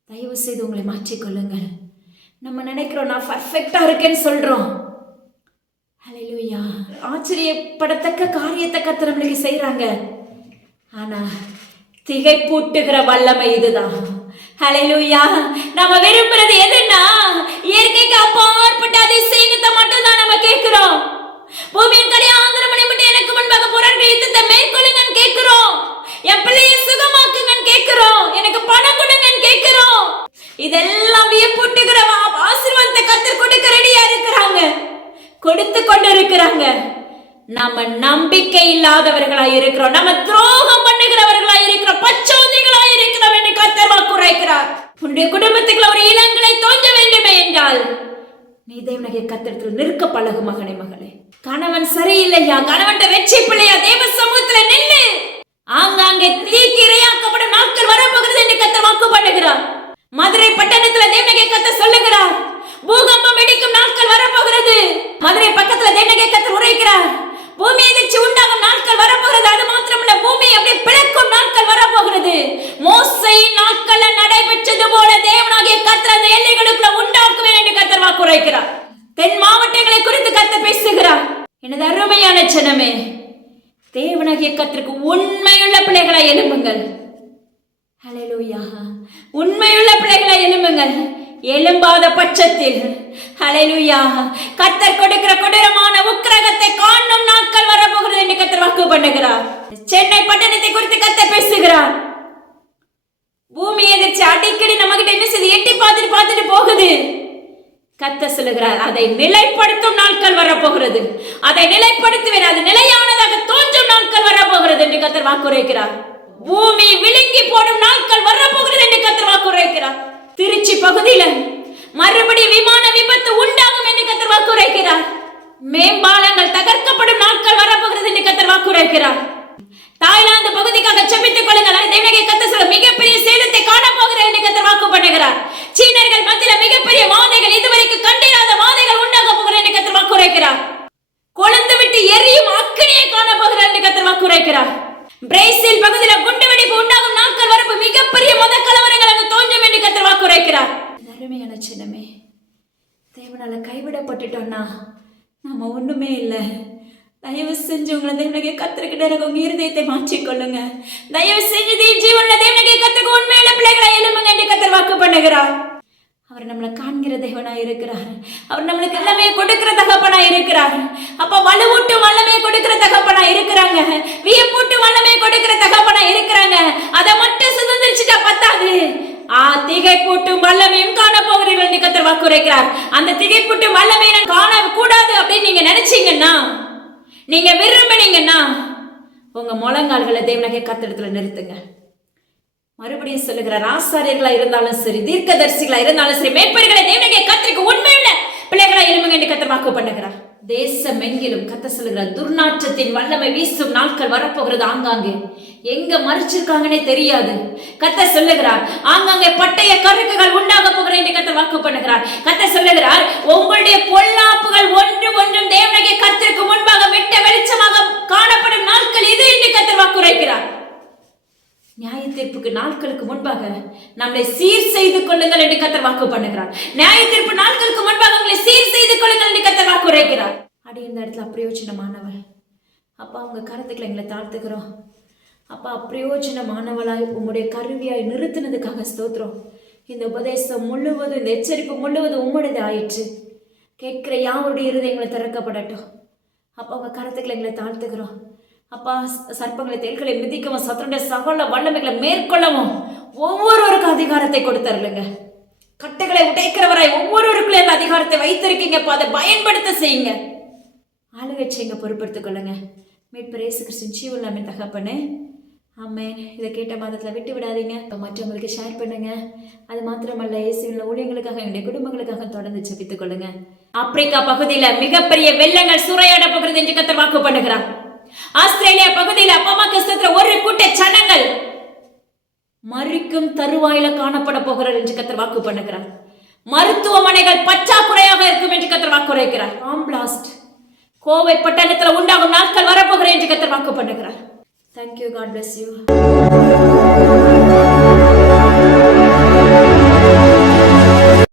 தயவு செய்து உங்களை மாற்றிக்கொள்ளுங்கள். நம்ம நினைக்கிறோம் நான் பர்ஃபெக்டா இருக்கேன்னு சொல்றோம். ஹல்லேலூயா. ஆச்சரியப்படத்தக்க காரியத்தை கர்த்தர் நம்மளுக்கு செய்யறாங்க. ஆனா திகைப்பூட்டுகிற வல்லமை இதுதான். ஹல்லேலூயா. நம்ம விரும்புறது எதுன்னா இயற்கைக்கு அப்பாற்பட்ட அதிசயத்தை மட்டும் தான் நம்ம கேட்கிறோம். பூமியின் கடையாந்திரமணி மட்டும் எனக்கு முன்பாக போராடுற யுத்தத்தை மேற்கொள்ளுங்கன்னு கேட்கிறோம். என் பிள்ளையை சுகமாக்குங்கன்னு கேட்கிறோம். எனக்கு பணம் கொடுங்கன்னு கேட்கிறோம். இதெல்லாம் வியப்பூட்டுகிற ஆசீர்வாதத்தை கர்த்தர் கொடுக்க ரெடியா இருக்கிறாங்க, கொடுத்து கொண்டு இருக்கிறாங்க. நம்ம நம்பிக்கை இல்லாதவர்களாய் இருக்கிறோம், நம்ம துரோகம் பண்ணுகிறவர்களாய் இருக்கிறோம், பச்சோந்திகளாய் இருக்கிறோம் என்று கர்த்தர் வாக்குரைக்கிறார். உன்னுடைய குடும்பத்துக்குள்ள ஒரு இளங்கலை தோன்ற வேண்டுமே என்றால் நீ தேவனுடைய கர்த்தரிடத்தில் நிற்க பழகு மகனே, மகளே. கணவன் சரியில்லையா, கணவன் வெற்றி பிள்ளையா, தேவ சமூகத்துல நின்று ஆங்காங்கே தீக்கு இரையாக்கப்படும் நாட்கள் வரப்போகிறது என்று கர்த்தர் வாக்கு பண்ணுகிறார். மதுரை பட்டணத்துல தேவனுடைய கர்த்தர் சொல்லுகிறார், பூகம்பம் வெடிக்கும் நாட்கள் வரப்போகிறது. மதுரை பக்கத்துல தேவனுடைய கர்த்தர் உரைக்கிறார், பூமி எதிர்ச்சி உண்டாகும் நாட்கள் வரப்போகிறது. அது மாத்திரமல்ல, பூமி அப்படி பிளக்கும் நாட்கள் வரப்போகிறது. மோசேயின் நாட்கள்ல நடைபெற்றது போல தேவனாகிய கர்த்தர் அந்த எல்லைகளுக்குள்ள உண்டாக்குவேன் என்று கர்த்தர் வாக்கு உரைக்கிறார். தென் மாவட்டங்களை குறித்து கர்த்தர் பேசுகிறார். எனது அருமையான ஜனமே, தேவனாகிய கர்த்தருக்கு உண்மையுள்ள பிள்ளைகளை எழும்புங்கள். ஹல்லேலூயா. உண்மையுள்ள பிள்ளைகளை எழும்புங்கள். எழும்பாத பட்சத்தில் ஹல்லேலூயா கர்த்தர் கொடுக்கிற கொடூரமான உக்கிரகத்தை காணும் நாட்கள் வரப்போகிறது என்று கர்த்தர் வாக்கு பண்ணுகிறார். சென்னை பட்டணத்தை குறித்து கர்த்தர் பேசுகிறார். பூமி எதிர்த்து அடிக்கடி நம்ம கிட்ட என்ன செய்து எட்டி பார்த்துட்டு போகுது. கர்த்தர் சொல்லுகிறார், அதை நிலைப்படுத்தும் நாட்கள் வரப்போகிறது. அதை நிலைப்படுத்துவேன், அது நிலையானதாக தோன்றும் நாட்கள் வரப்போகிறது என்று கர்த்தர் வாக்குரைக்கிறார். பூமி விழுங்கி போடும் நாட்கள் வரப்போகிறது என்று கர்த்தர் வாக்குரைக்கிறார். திருச்சி பகுதியில மறுபடி விமான விபத்து உண்டாகும் என்று கர்த்தர் வாக்குரைக்கிறார். மேம்பாலங்கள் தகர்க்கப்படும் நாட்கள் வரப்போகிறது என்று கர்த்தர் வாக்குரைக்கிறார். தாய்லாந்து பகுதிக்காக செபித்துக் கொள்ளுங்கள். தேவனுடைய கர்த்தர் சொல்ல மிகப்பெரிய சேதத்தை காணப்போகிறார் என்று கர்த்தர் வாக்கு பண்ணுகிறார். சீனர்கள் மத்தியில் மிகப்பெரிய வாதைகள், இதுவரைக்கும் கண்டிராத வாதைகள் உண்டாக போகிறார் என்று கர்த்தர் வாக்குரைக்கிறார். கொழுந்து விட்டு எரியும் அக்கினியை காணப்போகிறார் என்று கர்த்தர் வாக்குரைக்கிறார். பிரேசில் பகுதியில் குண்டுவெடிப்பு உண்டாகும் நாட்கள் வரப்பு மிகப்பெரிய மத கலவரங்கள் அங்கு தோன்றும் என்று கர்த்தர் வாக்குரைக்கிறார். அருமையான சின்னமே, தேவனால கைவிடப்பட்டுட்டோம்னா நாம ஒண்ணுமே இல்லை. தயவு செஞ்சு உங்களை தேவனுடைய கர்த்தர்கிட்ட உங்க இருதயத்தை மாற்றிக்கொள்ளுங்க. தயவு செஞ்சு ஜீவனுள்ள தேவனுடைய கர்த்தருக்கு உண்மையுள்ள பிள்ளைகளை எழும்புங்க என்று கர்த்தர் வாக்கு பண்ணுகிறார். அவர் நம்மளை காண்கிற தேவனா இருக்கிறார். அவர் நம்மளுக்கு எல்லாமே கொடுக்கிற தகப்பனா இருக்கிறார். அப்ப வலுவூட்டு வல்லமே கொடுக்கிற தகப்பனா இருக்கிறாங்க. வியப்பூட்டு வல்லமே கொடுக்கிற தகப்பனா இருக்கிறாங்க. அதை மட்டும் சுதந்திரிச்சுட்டா பத்தாது, திகைப்பூட்டும் வல்லமையும் காண போகிறீர்கள் என்று கர்த்தர் வாக்குரைக்கிறார். அந்த திகைப்பூட்டும் வல்லமையை நான் காண கூடாது அப்படின்னு நீங்க நினைச்சீங்கன்னா, நீங்க விரும்பினீங்கன்னா, உங்க முழங்கால்களை தேவனுடைய கர்த்தரிடத்துல நிறுத்துங்க. மறுபடியும் சொல்லுகிறார், ஆசாரியர்களா இருந்தாலும் சரி, தீர்க்கதரிசிகளா இருந்தாலும் சரி, மேய்ப்பர்களை தேவனுடைய கர்த்தருக்கு உண்மையுள்ள பிள்ளைகளா எழும்புங்க என்று கர்த்தர் வாக்கு பண்ணுகிறார். தேசம் எங்கிலும் கர்த்தர் சொல்லுகிறார், துர்நாற்றத்தின் வல்லமை வீசும் நாட்கள் வரப்போகிறது. ஆங்காங்கே எங்க மறைச்சிருக்காங்கன்னே தெரியாது. கர்த்தர் சொல்லுகிறார், ஆங்காங்கே பட்டய கருக்குகள் உண்டாக போகிற என்று கர்த்தர் வாக்கு பண்ணுகிறார். கர்த்தர் சொல்லுகிறார், உங்களுடைய பொல்லாப்புகள் ஒன்றும் தேவனுடைய கர்த்தருக்கு முன்பாக வெட்ட வெளிச்சமாக காணப்படும் நாட்கள் இது என்று கர்த்தர் வாக்குரைக்கிறார். நியாய தீர்ப்புக்கு நாட்களுக்கு முன்பாக நம்மளை சீர் செய்து கொள்ளுங்கள் என்று கர்த்தர் வாக்கு பண்ணுகிறார். நியாய தீர்ப்பு நாட்களுக்கு முன்பாக உங்களை சீர் செய்து கொள்ளுங்கள் என்று கர்த்தர் வாக்கு உரைக்கிறார். அடி இந்த இடத்துல அப்பிரயோஜனமானவள் அப்பா, உங்க கருத்துக்களை எங்களை தாழ்த்துக்கிறோம் அப்பா. அப்பிரயோஜனமானவளாய் உங்களுடைய கருவியாய் நிறுத்தினதுக்காக ஸ்தோத்திரம். இந்த உபதேசம் முழுவதும், இந்த எச்சரிப்பு முழுவதும் உம்முடையது ஆயிற்று. கேட்கிற யாருடைய இருதயங்களை திறக்கப்படட்டும் அப்பா. உங்க கருத்துக்களை எங்களை தாழ்த்துக்கிறோம் அப்பா. சர்ப்பங்களை தேள்களை மிதிக்கவும் சத்துருடைய சகல வல்லமைகளை மேற்கொள்ளவும் ஒவ்வொருவருக்கும் அதிகாரத்தை கொடுத்தாருங்க. கட்டைகளை உடைக்கிறவராய் ஒவ்வொருவருக்குள்ள அந்த அதிகாரத்தை வைத்திருக்கீங்க. அதை பயன்படுத்த செய்யுங்க, ஆளுகை செய்யுங்க, பொறுப்படுத்திக் கொள்ளுங்க. மீட்பர் இயேசு கிறிஸ்துவின் ஜீவனுள்ள தகப்பனே, ஆமென். இதை கேட்ட மாதத்தில் விட்டு விடாதீங்க, மற்றவங்களுக்கு ஷேர் பண்ணுங்க. அது மாத்திரமல்ல, இயேசுவின் ஊழியங்களுக்காக, என்னுடைய குடும்பங்களுக்காக தொடர்ந்து ஜெபித்துக் கொள்ளுங்க. ஆப்பிரிக்கா பகுதியில மிகப்பெரிய வெள்ளங்கள் சூறையாட போகிறது என்று கர்த்தர் வாக்கு பண்ணுகிறார். ஆஸ்திரேலியா பகுதியில் அப்பமா கஷ்டத்துல ஒரு கூட்ட சனங்கள் மறிக்கும் தருவாயில காணப்பட போகிறார் என்று கர்த்தர் வாக்கு பண்ணுகிறார். மருத்துவமனைகள் பற்றாக்குறையாக இருக்கும் என்று கர்த்தர் வாக்கு உரைக்கிறார். பாம் பிளாஸ்ட் கோவை பட்டணத்தில் உண்டாகும் நாட்கள் வரப்போகிறேன் என்று கர்த்தர் வாக்கு பண்ணுகிறார். Thank you. God bless you.